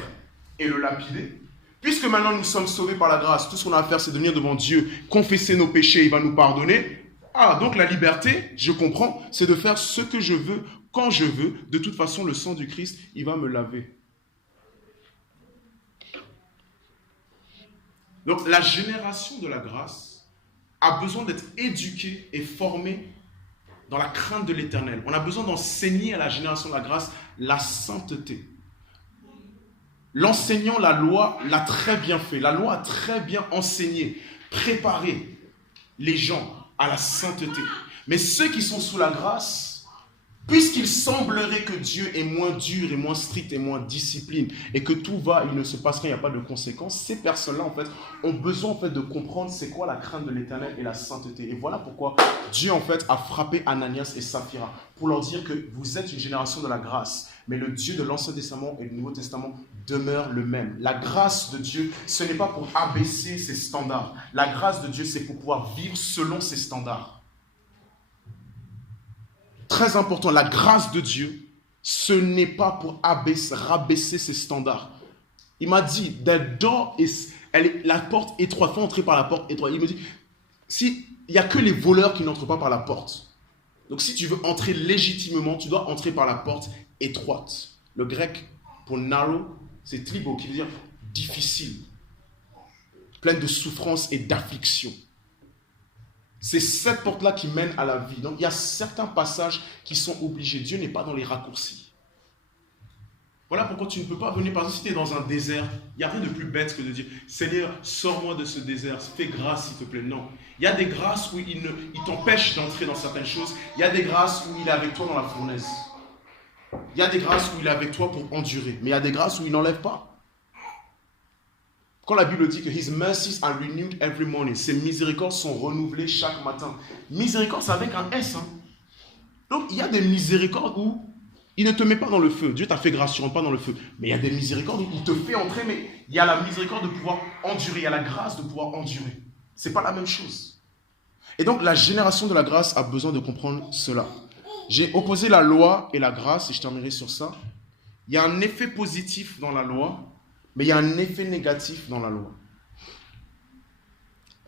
et le lapider. Puisque maintenant nous sommes sauvés par la grâce, tout ce qu'on a à faire c'est de venir devant Dieu, confesser nos péchés, il va nous pardonner. Ah, donc la liberté, je comprends, c'est de faire ce que je veux, quand je veux. De toute façon, le sang du Christ, il va me laver. Donc la génération de la grâce a besoin d'être éduquée et formée dans la crainte de l'Éternel. On a besoin d'enseigner à la génération de la grâce la sainteté. L'enseignant, la loi, l'a très bien fait. La loi a très bien enseigné, préparé les gens à la sainteté. Mais ceux qui sont sous la grâce, puisqu'il semblerait que Dieu est moins dur et moins strict et moins discipline et que tout va, il ne se passe rien, il n'y a pas de conséquences, ces personnes-là en fait ont besoin en fait de comprendre c'est quoi la crainte de l'Éternel et la sainteté. Et voilà pourquoi Dieu en fait a frappé Ananias et Saphira pour leur dire que vous êtes une génération de la grâce. Mais le Dieu de l'Ancien Testament et du Nouveau Testament demeure le même. La grâce de Dieu, ce n'est pas pour abaisser ses standards. La grâce de Dieu, c'est pour pouvoir vivre selon ses standards. Très important, la grâce de Dieu, ce n'est pas pour rabaisser ses standards. Il m'a dit, la porte étroite, il faut entrer par la porte étroite. Il me dit, il n'y a que les voleurs qui n'entrent pas par la porte. Donc si tu veux entrer légitimement, tu dois entrer par la porte étroite. Le grec pour narrow, c'est tlibo, qui veut dire difficile, pleine de souffrance et d'affliction. C'est cette porte-là qui mène à la vie. Donc il y a certains passages qui sont obligés. Dieu n'est pas dans les raccourcis. Voilà pourquoi tu ne peux pas venir, par exemple, si tu es dans un désert, il n'y a rien de plus bête que de dire « Seigneur, sors-moi de ce désert, fais grâce s'il te plaît ». Non. Il y a des grâces où il t'empêche d'entrer dans certaines choses. Il y a des grâces où il est avec toi dans la fournaise. Il y a des grâces où il est avec toi pour endurer. Mais il y a des grâces où il n'enlève pas. Quand la Bible dit que His mercies are renewed every morning, ses miséricordes sont renouvelées chaque matin. Miséricorde, c'est avec un S. Donc il y a des miséricordes où il ne te met pas dans le feu. Dieu t'a fait grâce, tu ne rentres pas dans le feu. Mais il y a des miséricordes où il te fait entrer, mais il y a la miséricorde de pouvoir endurer. Il y a la grâce de pouvoir endurer. Ce n'est pas la même chose. Et donc la génération de la grâce a besoin de comprendre cela. J'ai opposé la loi et la grâce, et je terminerai sur ça. Il y a un effet positif dans la loi, mais il y a un effet négatif dans la loi.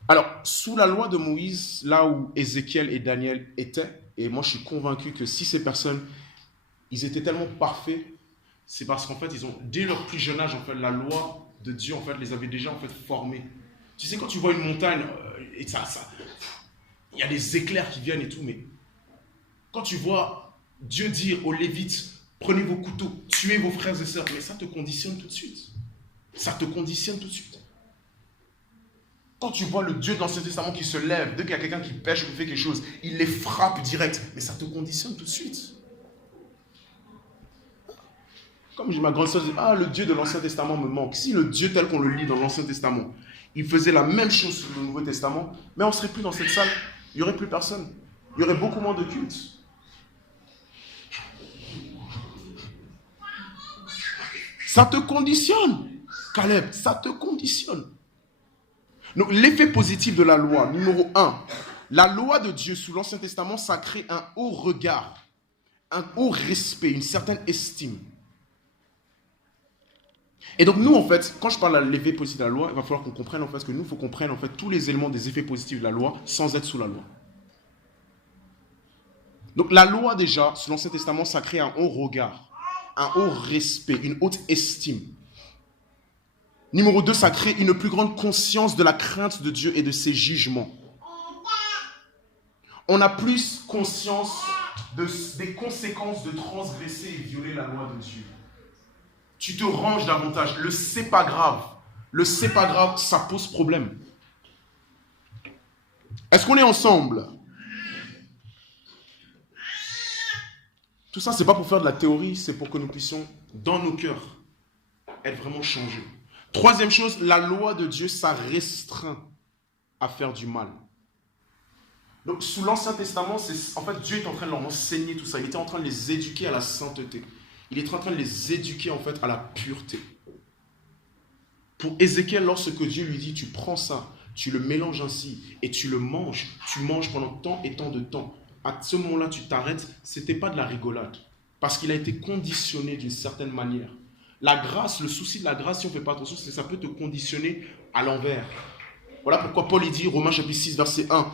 Alors, sous la loi de Moïse, là où Ézéchiel et Daniel étaient, et moi je suis convaincu que si ces personnes, ils étaient tellement parfaits, c'est parce qu'en fait, ils ont, dès leur plus jeune âge, en fait, la loi de Dieu, en fait, les avait déjà en fait formés. Tu sais, quand tu vois une montagne, et il y a des éclairs qui viennent et tout, mais quand tu vois Dieu dire aux Lévites, prenez vos couteaux, tuez vos frères et sœurs, mais ça te conditionne tout de suite. Ça te conditionne tout de suite. Quand tu vois le Dieu de l'Ancien Testament qui se lève, dès qu'il y a quelqu'un qui pêche ou qui fait quelque chose, il les frappe direct, mais ça te conditionne tout de suite. Comme ma grande sœur dit, le Dieu de l'Ancien Testament me manque. Si le Dieu tel qu'on le lit dans l'Ancien Testament, il faisait la même chose sur le Nouveau Testament, mais on ne serait plus dans cette salle, il n'y aurait plus personne. Il y aurait beaucoup moins de cultes. Ça te conditionne, Caleb, ça te conditionne. Donc l'effet positif de la loi, numéro 1, la loi de Dieu sous l'Ancien Testament, ça crée un haut regard, un haut respect, une certaine estime. Et donc nous, en fait, quand je parle de l'effet positif de la loi, il va falloir qu'on comprenne en fait que nous, il faut qu'on prenne en fait tous les éléments des effets positifs de la loi sans être sous la loi. Donc la loi déjà, sous l'Ancien Testament, ça crée un haut regard, un haut respect, une haute estime. Numéro 2, ça crée une plus grande conscience de la crainte de Dieu et de ses jugements. On a plus conscience des conséquences de transgresser et violer la loi de Dieu. Tu te ranges davantage. Le c'est pas grave. Le c'est pas grave, ça pose problème. Est-ce qu'on est ensemble? Tout ça, c'est pas pour faire de la théorie, c'est pour que nous puissions, dans nos cœurs, être vraiment changés. Troisième chose, la loi de Dieu, ça restreint à faire du mal. Donc, sous l'Ancien Testament, en fait, Dieu est en train de leur enseigner tout ça. Il était en train de les éduquer à la sainteté. Il était en train de les éduquer, en fait, à la pureté. Pour Ézéchiel, lorsque Dieu lui dit, tu prends ça, tu le mélanges ainsi, et tu le manges, tu manges pendant tant et tant de temps. À ce moment-là, tu t'arrêtes, ce n'était pas de la rigolade. Parce qu'il a été conditionné d'une certaine manière. La grâce, le souci de la grâce, si on ne fait pas attention, c'est que ça peut te conditionner à l'envers. Voilà pourquoi Paul il dit, Romains chapitre 6, verset 1,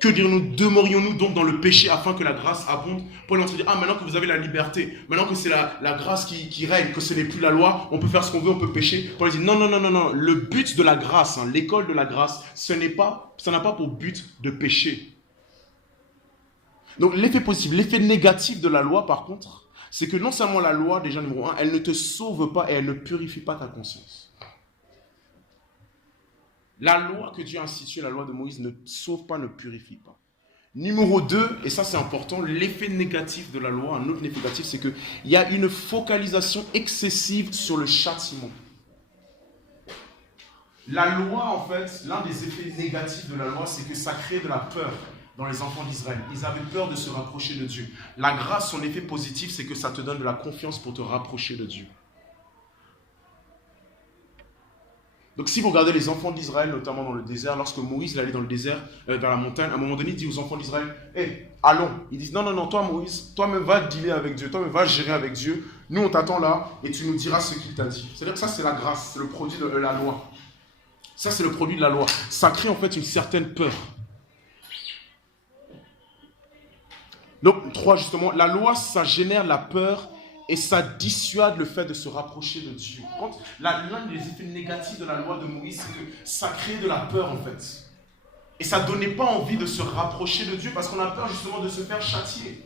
que dirons-nous, demeurions-nous donc dans le péché afin que la grâce abonde? Paul est en train de dire, maintenant que vous avez la liberté, maintenant que c'est la grâce qui règne, que ce n'est plus la loi, on peut faire ce qu'on veut, on peut pécher. Paul dit, non, le but de la grâce, l'école de la grâce, ça n'a pas pour but de pécher. Donc l'effet positif, l'effet négatif de la loi par contre, c'est que non seulement la loi, déjà numéro 1, elle ne te sauve pas et elle ne purifie pas ta conscience. La loi que Dieu a instituée, la loi de Moïse, ne sauve pas, ne purifie pas. Numéro 2, et ça c'est important, l'effet négatif de la loi, un autre effet négatif, c'est qu'il y a une focalisation excessive sur le châtiment. La loi, en fait, l'un des effets négatifs de la loi, c'est que ça crée de la peur dans les enfants d'Israël. Ils avaient peur de se rapprocher de Dieu. La grâce, son effet positif, c'est que ça te donne de la confiance pour te rapprocher de Dieu. Donc si vous regardez les enfants d'Israël, notamment dans le désert, lorsque Moïse il allait dans le désert, vers la montagne, à un moment donné, il dit aux enfants d'Israël, hey, allons. Ils disent, non, toi Moïse, toi-même va dealer avec Dieu, toi-même va gérer avec Dieu. Nous, on t'attend là et tu nous diras ce qu'il t'a dit. C'est-à-dire que ça, c'est la grâce, c'est le produit de la loi. Ça, c'est le produit de la loi. Ça crée en fait une certaine peur. Donc, 3, justement, la loi, ça génère la peur et ça dissuade le fait de se rapprocher de Dieu. L'un des effets négatifs de la loi de Moïse, c'est que ça crée de la peur, en fait. Et ça ne donnait pas envie de se rapprocher de Dieu parce qu'on a peur, justement, de se faire châtier.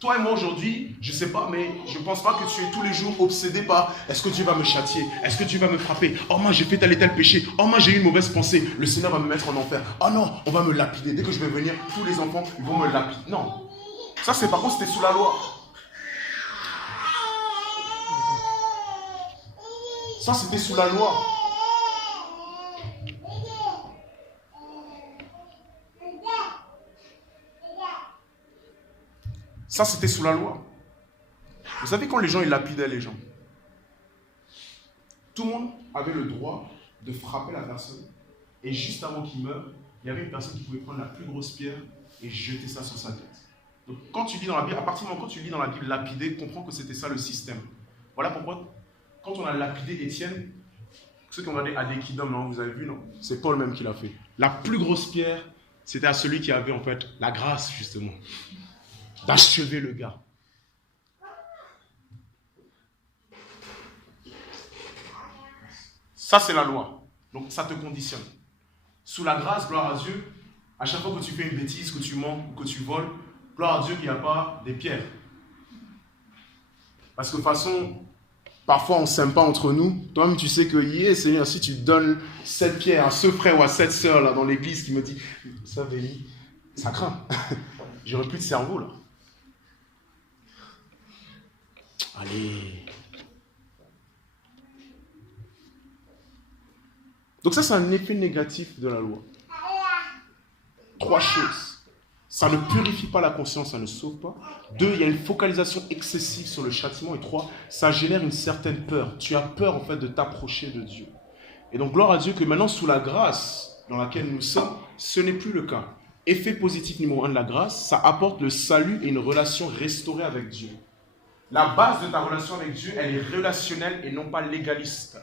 Toi et moi, aujourd'hui, je ne sais pas, mais je ne pense pas que tu es tous les jours obsédé par « Est-ce que Dieu va me châtier? Est-ce que Dieu va me frapper? Oh, moi, j'ai fait tel et tel péché. Oh, moi, j'ai eu une mauvaise pensée. Le Seigneur va me mettre en enfer. Oh non, on va me lapider. Dès que je vais venir, tous les enfants, ils vont me lapider. » Non. Ça, c'est par contre, c'était sous la loi. Ça, c'était sous la loi. Ça, c'était sous la loi. Vous savez, quand les gens ils lapidaient les gens, tout le monde avait le droit de frapper la personne. Et juste avant qu'il meure, il y avait une personne qui pouvait prendre la plus grosse pierre et jeter ça sur sa tête. Donc, quand tu lis dans la Bible, à partir du moment où tu lis dans la Bible lapider, comprends que c'était ça le système. Voilà pourquoi, quand on a lapidé Étienne, ceux qui ont regardé Adékidom, non, vous avez vu, non? C'est Paul même qui l'a fait. La plus grosse pierre, c'était à celui qui avait en fait la grâce, justement, d'achever le gars. Ça, c'est la loi. Donc, ça te conditionne. Sous la grâce, gloire à Dieu, à chaque fois que tu fais une bêtise, que tu mens, que tu voles, gloire à Dieu qu'il n'y a pas des pierres. Parce que de toute façon, parfois on ne s'aime pas entre nous. Toi-même, tu sais que, Seigneur, si tu donnes cette pierre à ce frère ou à cette sœur là dans l'église qui me dit, ça, Béni, ça craint. J'aurais plus de cerveau là. Allez. Donc ça, c'est un effet négatif de la loi. 3 choses. Ça ne purifie pas la conscience, ça ne sauve pas. 2, il y a une focalisation excessive sur le châtiment. Et 3, ça génère une certaine peur. Tu as peur en fait de t'approcher de Dieu. Et donc gloire à Dieu que maintenant sous la grâce dans laquelle nous sommes, ce n'est plus le cas. Effet positif numéro 1 de la grâce, ça apporte le salut et une relation restaurée avec Dieu. La base de ta relation avec Dieu, elle est relationnelle et non pas légaliste.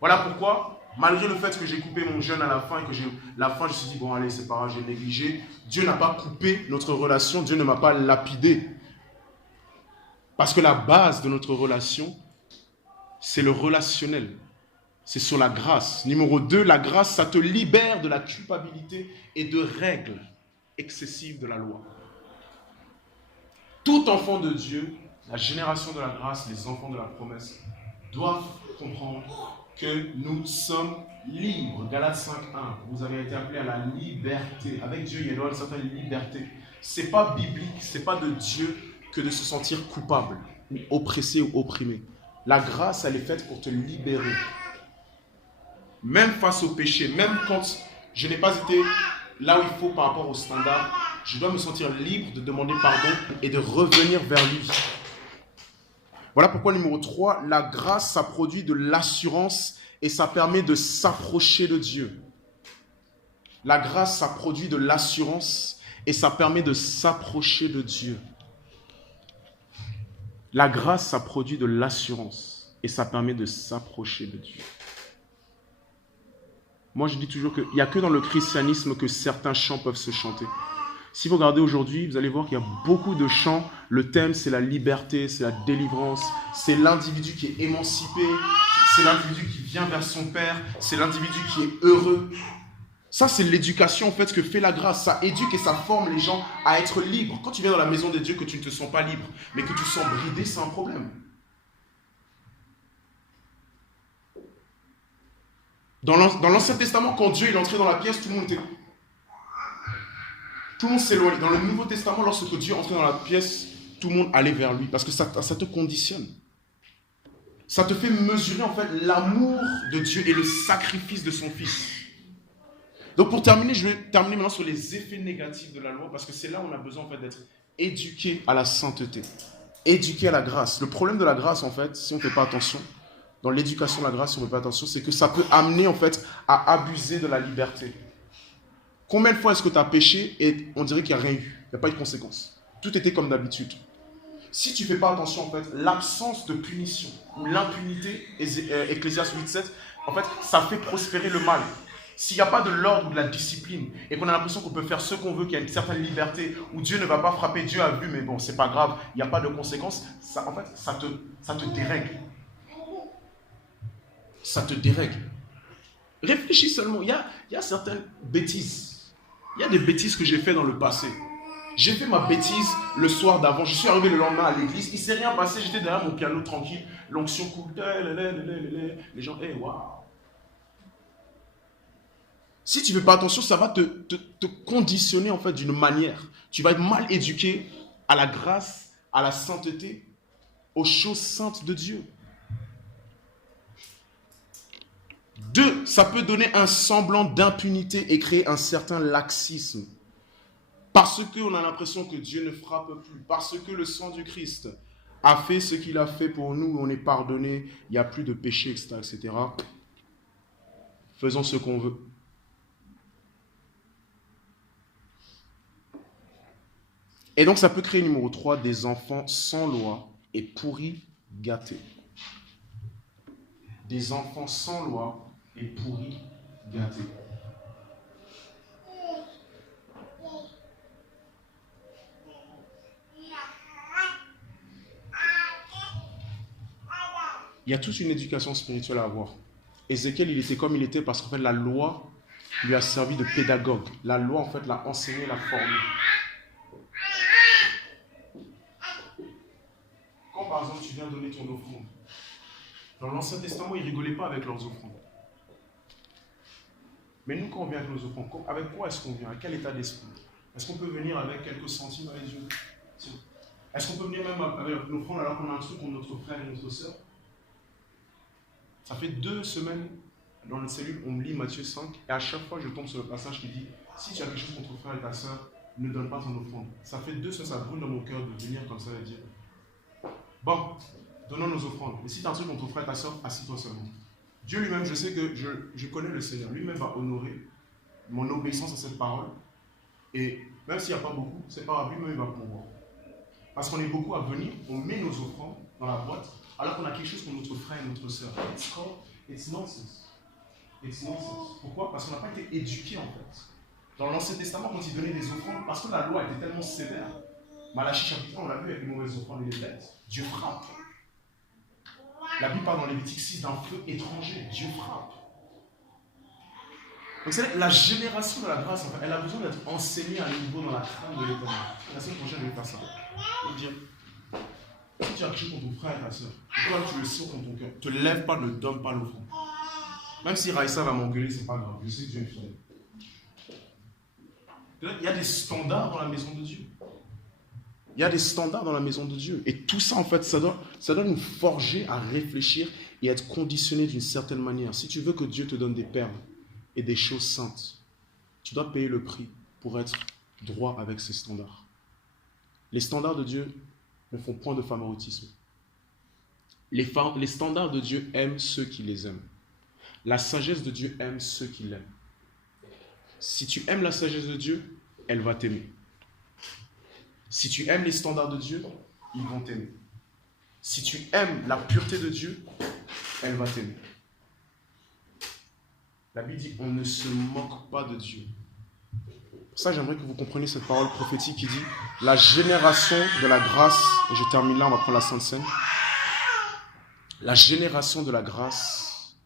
Voilà pourquoi Malgré le fait que j'ai coupé mon jeûne à la fin et que la fin, je me suis dit, bon allez, c'est pas grave, j'ai négligé. Dieu n'a pas coupé notre relation, Dieu ne m'a pas lapidé. Parce que la base de notre relation, c'est le relationnel. C'est sur la grâce. Numéro 2, la grâce, ça te libère de la culpabilité et de règles excessives de la loi. Tout enfant de Dieu, la génération de la grâce, les enfants de la promesse, doivent comprendre que nous sommes libres. Galates 5.1, vous avez été appelés à la liberté. Avec Dieu, il y a une certaine liberté. Ce n'est pas biblique, ce n'est pas de Dieu que de se sentir coupable, ou oppressé ou opprimé. La grâce, elle est faite pour te libérer. Même face au péché, même quand je n'ai pas été là où il faut par rapport au standard, je dois me sentir libre de demander pardon et de revenir vers lui. Voilà pourquoi numéro 3, la grâce, ça produit de l'assurance et ça permet de s'approcher de Dieu. La grâce, ça produit de l'assurance et ça permet de s'approcher de Dieu. La grâce, ça produit de l'assurance et ça permet de s'approcher de Dieu. Moi, je dis toujours qu'il n'y a que dans le christianisme que certains chants peuvent se chanter. Si vous regardez aujourd'hui, vous allez voir qu'il y a beaucoup de chants. Le thème, c'est la liberté, c'est la délivrance, c'est l'individu qui est émancipé, c'est l'individu qui vient vers son Père, c'est l'individu qui est heureux. Ça, c'est l'éducation, en fait, ce que fait la grâce. Ça éduque et ça forme les gens à être libres. Quand tu viens dans la maison de Dieu, que tu ne te sens pas libre, mais que tu te sens bridé, c'est un problème. Dans l'Ancien Testament, quand Dieu est entré dans la pièce, tout le monde s'éloignait. Dans le Nouveau Testament, lorsque Dieu est entré dans la pièce, tout le monde allait vers lui. Parce que ça te conditionne. Ça te fait mesurer en fait l'amour de Dieu et le sacrifice de son Fils. Donc pour terminer, je vais terminer maintenant sur les effets négatifs de la loi. Parce que c'est là où on a besoin en fait d'être éduqué à la sainteté. Éduqué à la grâce. Le problème de la grâce en fait, si on ne fait pas attention, dans l'éducation de la grâce, si on ne fait pas attention, c'est que ça peut amener en fait à abuser de la liberté. Combien de fois est-ce que tu as péché et on dirait qu'il n'y a rien eu, il n'y a pas eu de conséquences. Tout était comme d'habitude. Si tu ne fais pas attention, en fait, l'absence de punition ou l'impunité, Ecclésiaste 8.7, en fait, ça fait prospérer le mal. S'il n'y a pas de l'ordre ou de la discipline et qu'on a l'impression qu'on peut faire ce qu'on veut, qu'il y a une certaine liberté, où Dieu ne va pas frapper, Dieu a vu, mais bon, c'est pas grave, il n'y a pas de conséquences, ça, en fait, ça te dérègle. Ça te dérègle. Réfléchis seulement, il y a certaines bêtises. Il y a des bêtises que j'ai fait dans le passé. J'ai fait ma bêtise le soir d'avant. Je suis arrivé le lendemain à l'église. Il ne s'est rien passé. J'étais derrière mon piano tranquille. L'onction coule. Les gens, hey, waouh. Si tu ne fais pas attention, ça va te conditionner en fait d'une manière. Tu vas être mal éduqué à la grâce, à la sainteté, aux choses saintes de Dieu. 2, ça peut donner un semblant d'impunité et créer un certain laxisme. Parce qu'on a l'impression que Dieu ne frappe plus, parce que le sang du Christ a fait ce qu'il a fait pour nous, on est pardonné, il n'y a plus de péché, etc., etc. Faisons ce qu'on veut. Et donc ça peut créer, numéro 3, des enfants sans loi et pourris gâtés. Des enfants sans loi et pourris gâtés. Il y a toute une éducation spirituelle à avoir. Ézéchiel, il était comme il était parce qu'en fait, la loi lui a servi de pédagogue. La loi, en fait, l'a enseigné, l'a formé. Quand, par exemple, tu viens donner ton offrande, dans l'Ancien Testament, ils ne rigolaient pas avec leurs offrandes. Mais nous, quand on vient avec nos offrandes, avec quoi est-ce qu'on vient? Avec quel état d'esprit? Est-ce qu'on peut venir avec quelques centimes avec Dieu? Est-ce qu'on peut venir même avec une offrande alors qu'on a un truc contre notre frère et notre soeur? Ça fait 2 semaines, dans notre cellule, on me lit Matthieu 5, et à chaque fois, je tombe sur le passage qui dit « Si tu as quelque chose contre ton frère et ta soeur, ne donne pas ton offrande. » Ça fait 2 semaines, ça brûle dans mon cœur de venir comme ça et dire « Bon, donnons nos offrandes. Mais si tu as un truc contre ton frère et ta soeur, assis-toi seulement. » Dieu lui-même, je sais que je connais le Seigneur. Lui-même va honorer mon obéissance à cette parole. Et même s'il n'y a pas beaucoup, c'est pas grave, lui-même il va pouvoir. Parce qu'on est beaucoup à venir, on met nos offrandes dans la boîte, alors qu'on a quelque chose pour notre frère et notre soeur. It's nonsense. It's nonsense. Pourquoi? Parce qu'on n'a pas été éduqué en fait. Dans l'Ancien Testament, quand ils donnaient des offrandes, parce que la loi était tellement sévère, Malachie chapitre 1, on l'a vu avec les mauvaises offrandes et les bêtes, Dieu frappe. La Bible parle dans Lévitique 6 d'un feu étranger, Dieu frappe. Donc c'est la génération de la grâce, en fait, elle a besoin d'être enseignée à un niveau dans la crainte de l'Éternel. La semaine prochaine, je vais faire ça. Je vais dire, si tu as quelque chose contre ton frère et ta soeur, et toi tu le sens dans ton cœur, ne te lève pas, ne donne pas l'offrande. Même si Raïssa va m'engueuler, c'est pas grave, je sais que Dieu est fidèle. Il y a des standards dans la maison de Dieu. Il y a des standards dans la maison de Dieu. Et tout ça, en fait, ça doit nous forger à réfléchir et être conditionné d'une certaine manière. Si tu veux que Dieu te donne des perles et des choses saintes, tu dois payer le prix pour être droit avec ces standards. Les standards de Dieu ne font point de favoritisme. Les standards de Dieu aiment ceux qui les aiment. La sagesse de Dieu aime ceux qui l'aiment. Si tu aimes la sagesse de Dieu, elle va t'aimer. Si tu aimes les standards de Dieu, ils vont t'aimer. Si tu aimes la pureté de Dieu, elle va t'aimer. La Bible dit, on ne se moque pas de Dieu. Pour ça, j'aimerais que vous compreniez cette parole prophétique qui dit, la génération de la grâce, et je termine là, on va prendre la Sainte Seine. La génération de la grâce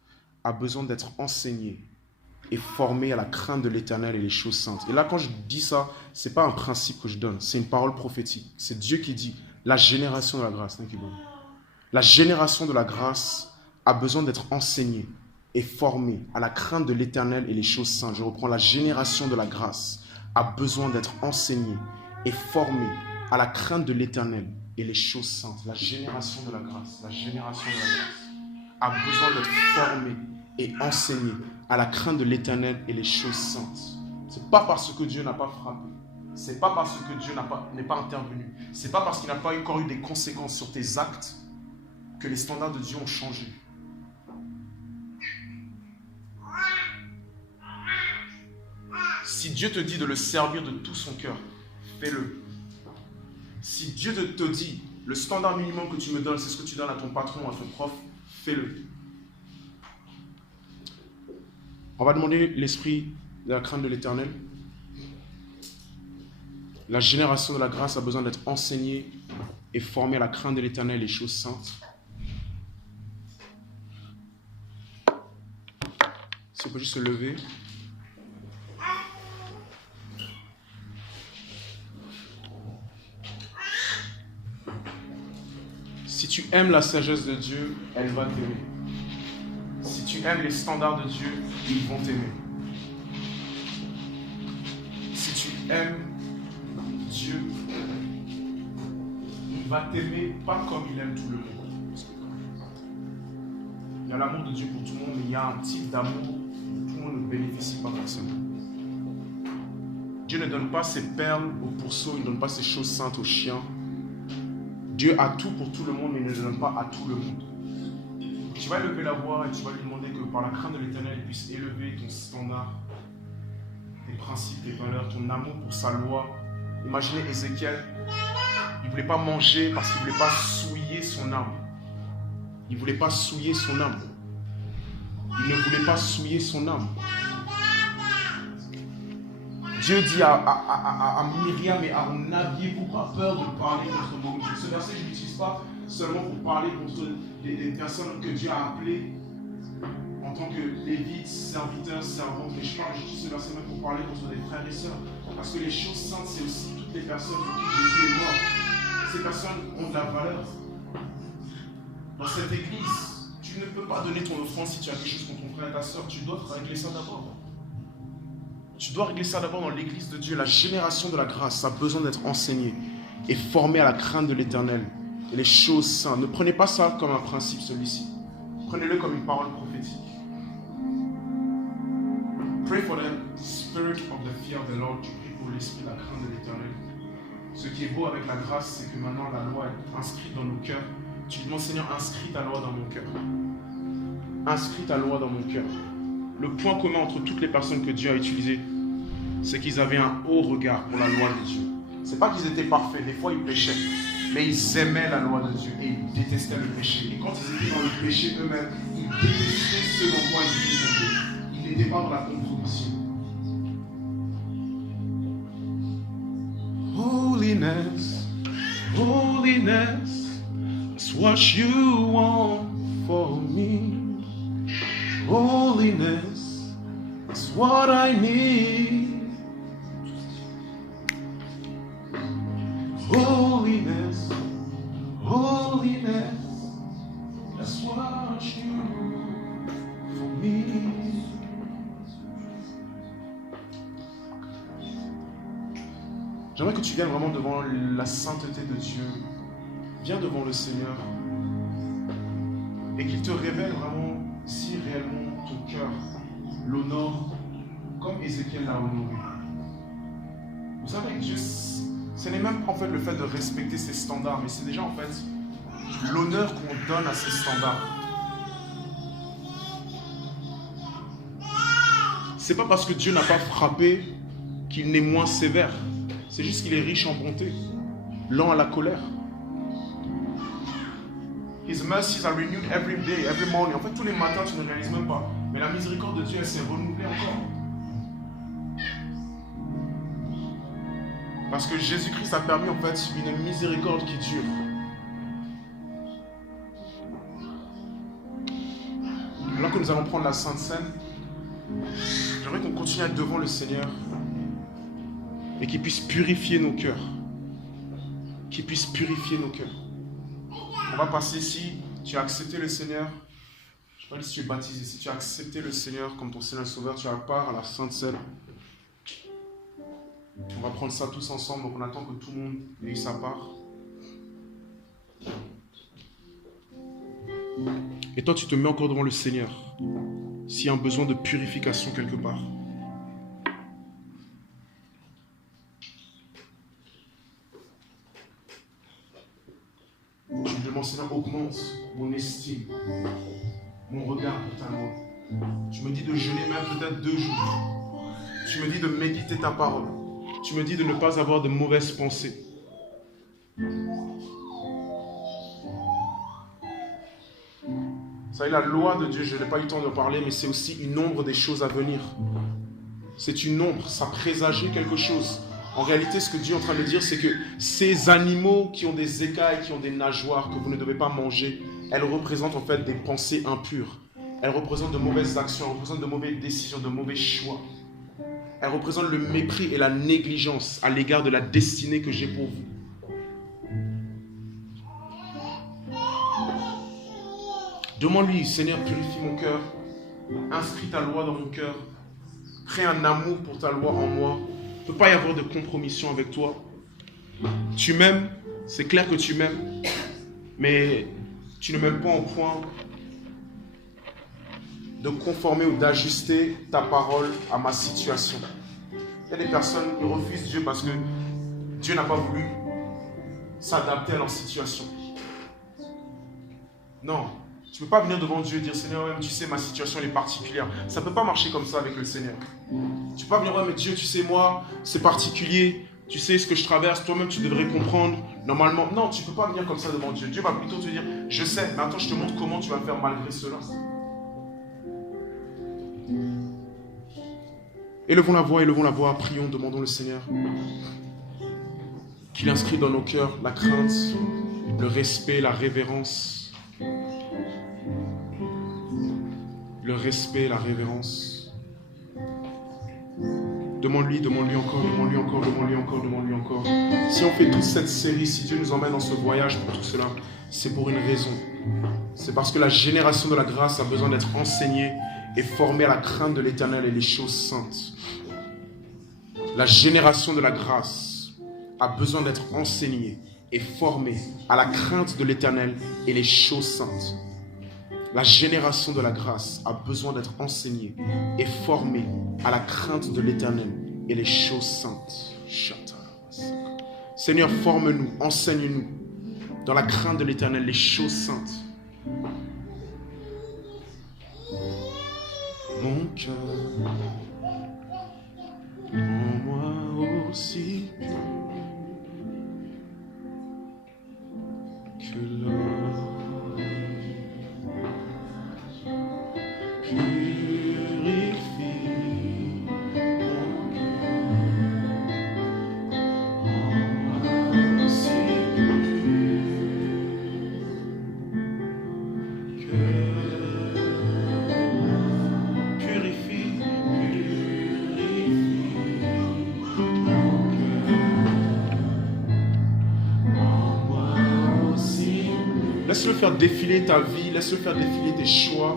a besoin d'être enseignée et formée à la crainte de l'Éternel et les choses saintes. Et là, quand je dis ça, ce n'est pas un principe que je donne, c'est une parole prophétique. C'est Dieu qui dit, la génération de la grâce. La génération de la grâce a besoin d'être enseignée et formée à la crainte de l'Éternel et les choses saintes. Je reprends, la génération de la grâce a besoin d'être enseignée et formée à la crainte de l'Éternel et les choses saintes. La génération de la grâce, la génération de la grâce a besoin d'être formée et enseignée à la crainte de l'Éternel et les choses saintes. Ce n'est pas parce que Dieu n'a pas frappé, ce n'est pas parce que Dieu n'est pas intervenu, ce n'est pas parce qu'il n'a pas encore eu des conséquences sur tes actes que les standards de Dieu ont changé. Si Dieu te dit de le servir de tout son cœur, fais-le. Si Dieu te dit, le standard minimum que tu me donnes, c'est ce que tu donnes à ton patron, à ton prof, fais-le. On va demander l'esprit de la crainte de l'Éternel. La génération de la grâce a besoin d'être enseignée et formée à la crainte de l'Éternel et les choses saintes. Si on peut juste se lever. Si tu aimes la sagesse de Dieu, elle va t'aimer. Si tu aimes les standards de Dieu, ils vont t'aimer. Si tu aimes Dieu, il va t'aimer pas comme il aime tout le monde. Il y a l'amour de Dieu pour tout le monde, mais il y a un type d'amour dont tout le monde ne bénéficie pas forcément. Dieu ne donne pas ses perles aux pourceaux, il ne donne pas ses choses saintes aux chiens. Dieu a tout pour tout le monde, mais il ne le donne pas à tout le monde. Tu vas élever la voix et tu vas lui demander que par la crainte de l'Éternel, il puisse élever ton standard, tes principes, tes valeurs, ton amour pour sa loi. Imaginez Ézéchiel, il ne voulait pas manger parce qu'il ne voulait pas souiller son âme. Il ne voulait pas souiller son âme. Il ne voulait pas souiller son âme. Dieu dit à Myriam et à Aaron, n'aviez-vous pas peur de parler contre Moïse? Ce verset, je ne l'utilise pas seulement pour parler contre des personnes que Dieu a appelées en tant que lévites, serviteurs, servantes, mais j'utilise ce verset même pour parler contre des frères et sœurs. Parce que les choses saintes, c'est aussi toutes les personnes pour qui Jésus est mort. Ces personnes ont de la valeur. Dans cette église, tu ne peux pas donner ton offrande si tu as quelque chose contre ton frère et ta sœur. Tu dois régler ça d'abord. Tu dois régler ça d'abord dans l'église de Dieu. La génération de la grâce a besoin d'être enseignée et formée à la crainte de l'Éternel et les choses saintes. Ne prenez pas ça comme un principe, celui-ci. Prenez-le comme une parole prophétique. Pray for the spirit of the fear of the Lord. Tu pries pour l'esprit de la crainte de l'Éternel. Ce qui est beau avec la grâce, c'est que maintenant la loi est inscrite dans nos cœurs. Tu dis, mon Seigneur, inscris ta loi dans mon cœur. Inscris ta loi dans mon cœur. Le point commun entre toutes les personnes que Dieu a utilisées, c'est qu'ils avaient un haut regard pour la loi de Dieu. Ce n'est pas qu'ils étaient parfaits, des fois ils péchaient, mais ils aimaient la loi de Dieu et ils détestaient le péché. Et quand ils étaient dans le péché eux-mêmes, ils détestaient ce dans quoi ils étaient tombés. Il n'était pas dans la compromission. Holiness, holiness, that's what you want for me. Holiness, that's what I need. Holiness, holiness, that's what you want for me. J'aimerais que tu viennes vraiment devant la sainteté de Dieu. Viens devant le Seigneur. Et qu'il te révèle vraiment si réellement ton cœur l'honore comme Ézéchiel l'a honoré. Vous savez que Dieu, ce n'est même pas en fait le fait de respecter ses standards, mais c'est déjà en fait l'honneur qu'on donne à ses standards. C'est pas parce que Dieu n'a pas frappé qu'il n'est moins sévère. C'est juste qu'il est riche en bonté, lent à la colère. His mercies are renewed every day, every morning. En fait, tous les matins, tu ne réalises même pas. Mais la miséricorde de Dieu, elle s'est renouvelée encore. Parce que Jésus-Christ a permis en fait une miséricorde qui dure. Alors que nous allons prendre la Sainte Seine, j'aimerais qu'on continue à être devant le Seigneur et qu'il puisse purifier nos cœurs. Qu'il puisse purifier nos cœurs. On va passer ici. Tu as accepté le Seigneur. Je ne sais pas si tu es baptisé. Si tu as accepté le Seigneur comme ton Seigneur et Sauveur, tu as part à la Sainte Seine. On va prendre ça tous ensemble. Donc on attend que tout le monde ait sa part. Et toi, tu te mets encore devant le Seigneur. S'il y a un besoin de purification quelque part. Je demande, Seigneur, augmente mon estime, mon regard pour ta loi. Tu me dis de jeûner même peut-être 2 jours. Tu me dis de méditer ta parole. Tu me dis de ne pas avoir de mauvaises pensées. Vous savez, la loi de Dieu, je n'ai pas eu le temps de parler, mais c'est aussi une ombre des choses à venir. C'est une ombre, ça présageait quelque chose. En réalité, ce que Dieu est en train de dire, c'est que ces animaux qui ont des écailles, qui ont des nageoires, que vous ne devez pas manger, elles représentent en fait des pensées impures. Elles représentent de mauvaises actions, elles représentent de mauvaises décisions, de mauvais choix. Elles représentent le mépris et la négligence à l'égard de la destinée que j'ai pour vous. Demande-lui, Seigneur, purifie mon cœur, inscris ta loi dans mon cœur, crée un amour pour ta loi en moi. Il ne peut pas y avoir de compromission avec toi. Tu m'aimes, c'est clair que tu m'aimes, mais tu ne m'aimes pas au point de conformer ou d'ajuster ta parole à ma situation. Il y a des personnes qui refusent Dieu parce que Dieu n'a pas voulu s'adapter à leur situation. Non, tu ne peux pas venir devant Dieu et dire, Seigneur, même tu sais, ma situation elle est particulière. Ça ne peut pas marcher comme ça avec le Seigneur. Tu ne peux pas venir, ouais, mais Dieu, tu sais, moi, c'est particulier. Tu sais ce que je traverse, toi-même, tu devrais comprendre. Normalement, non, tu ne peux pas venir comme ça devant Dieu. Dieu va plutôt te dire, je sais, mais attends, je te montre comment tu vas faire malgré cela. Élevons la voix, prions, demandons le Seigneur qu'il inscrit dans nos cœurs la crainte, le respect, la révérence. Le respect, la révérence. Demande-lui encore. Si on fait toute cette série, si Dieu nous emmène dans ce voyage pour tout cela, c'est pour une raison. C'est parce que la génération de la grâce a besoin d'être enseignée et formée à la crainte de l'Éternel et les choses saintes. La génération de la grâce a besoin d'être enseignée et formée à la crainte de l'Éternel et les choses saintes. La génération de la grâce a besoin d'être enseignée et formée à la crainte de l'Éternel et les choses saintes. Seigneur, forme-nous, enseigne-nous dans la crainte de l'Éternel les choses saintes. Mon cœur, en moi aussi que l'or purifie Laisse-le faire défiler ta vie, laisse-le faire défiler tes choix,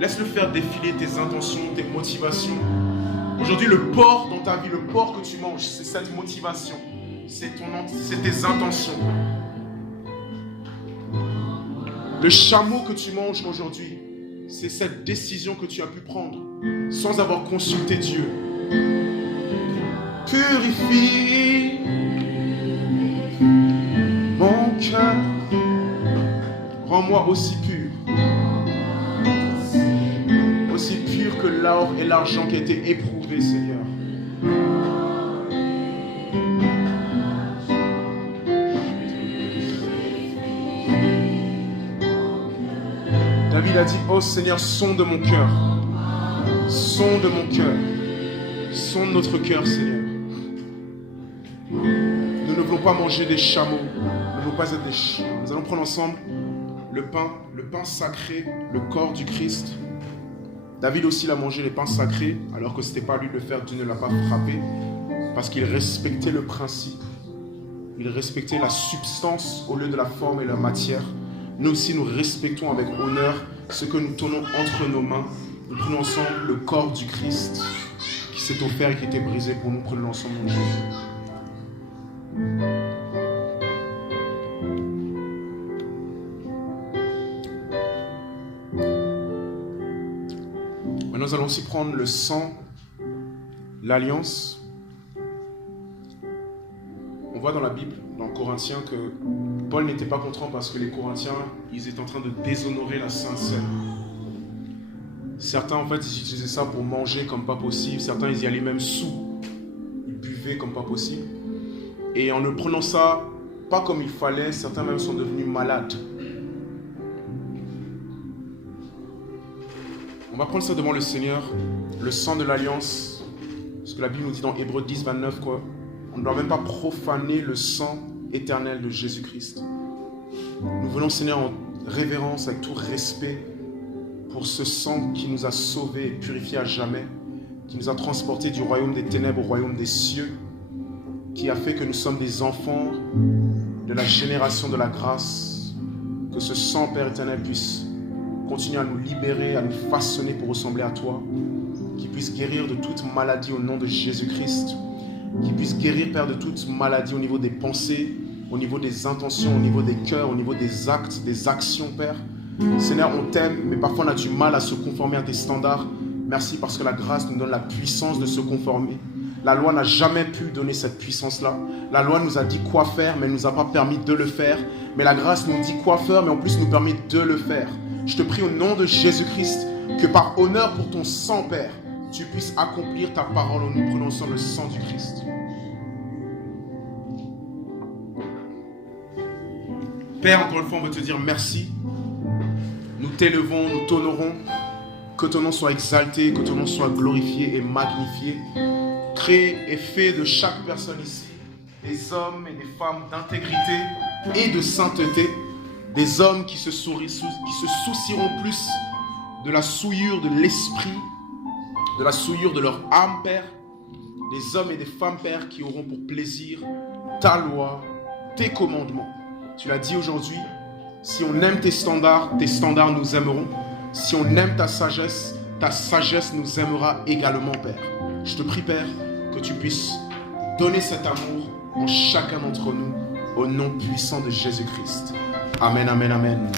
laisse-le faire défiler tes intentions, tes motivations. Aujourd'hui, le porc dans ta vie, le porc que tu manges, c'est cette motivation, c'est tes intentions. Le chameau que tu manges aujourd'hui, c'est cette décision que tu as pu prendre sans avoir consulté Dieu. Purifie mon cœur, rends-moi aussi pur que l'or et l'argent qui a été éprouvé, Seigneur. David a dit, oh Seigneur, sonde mon cœur, sonde mon cœur, sonde notre cœur, Seigneur. Nous ne voulons pas manger des chameaux, nous ne voulons pas être des chiens. Nous allons prendre ensemble le pain sacré, le corps du Christ. David aussi il a mangé les pains sacrés, alors que ce n'était pas lui de le faire, Dieu ne l'a pas frappé, parce qu'il respectait le principe. Il respectait la substance au lieu de la forme et la matière. Nous aussi, nous respectons avec honneur ce que nous tenons entre nos mains. Nous prenons ensemble le corps du Christ qui s'est offert et qui était brisé pour nous. Prenons ensemble mon Jésus. Maintenant, nous allons aussi prendre le sang, l'alliance. On voit dans la Bible, dans Corinthiens, que Paul n'était pas content parce que les Corinthiens, ils étaient en train de déshonorer la Sainte Seine. Certains, en fait, ils utilisaient ça pour manger comme pas possible. Certains, ils y allaient même sous. Ils buvaient comme pas possible. Et en ne prenant ça pas comme il fallait, certains même sont devenus malades. On va prendre ça devant le Seigneur, le sang de l'alliance. Ce que la Bible nous dit dans Hébreux 10, 29, quoi. On ne doit même pas profaner le sang éternel de Jésus-Christ. Nous venons, Seigneur, en révérence, avec tout respect, pour ce sang qui nous a sauvés et purifiés à jamais, qui nous a transportés du royaume des ténèbres au royaume des cieux, qui a fait que nous sommes des enfants de la génération de la grâce. Que ce sang, Père éternel, puisse continuer à nous libérer, à nous façonner pour ressembler à toi, qui puisse guérir de toute maladie au nom de Jésus-Christ, qui puisse guérir, Père, de toute maladie au niveau des pensées, au niveau des intentions, au niveau des cœurs, au niveau des actes, des actions, Père. Seigneur, on t'aime, mais parfois on a du mal à se conformer à tes standards. Merci parce que la grâce nous donne la puissance de se conformer. La loi n'a jamais pu donner cette puissance-là. La loi nous a dit quoi faire, mais elle ne nous a pas permis de le faire. Mais la grâce nous dit quoi faire, mais en plus nous permet de le faire. Je te prie au nom de Jésus-Christ que par honneur pour ton sang, Père, tu puisses accomplir ta parole en nous prononçant le sang du Christ. Père, encore une fois, on veut te dire merci. Nous t'élevons, nous t'honorons. Que ton nom soit exalté, que ton nom soit glorifié et magnifié. Crée et fais de chaque personne ici des hommes et des femmes d'intégrité et de sainteté. Des hommes qui se soucieront plus de la souillure de l'esprit, de la souillure de leur âme, Père. Des hommes et des femmes, Père, qui auront pour plaisir ta loi, tes commandements. Tu l'as dit aujourd'hui, si on aime tes standards nous aimeront. Si on aime ta sagesse nous aimera également, Père. Je te prie, Père, que tu puisses donner cet amour en chacun d'entre nous, au nom puissant de Jésus-Christ. Amen, amen, amen.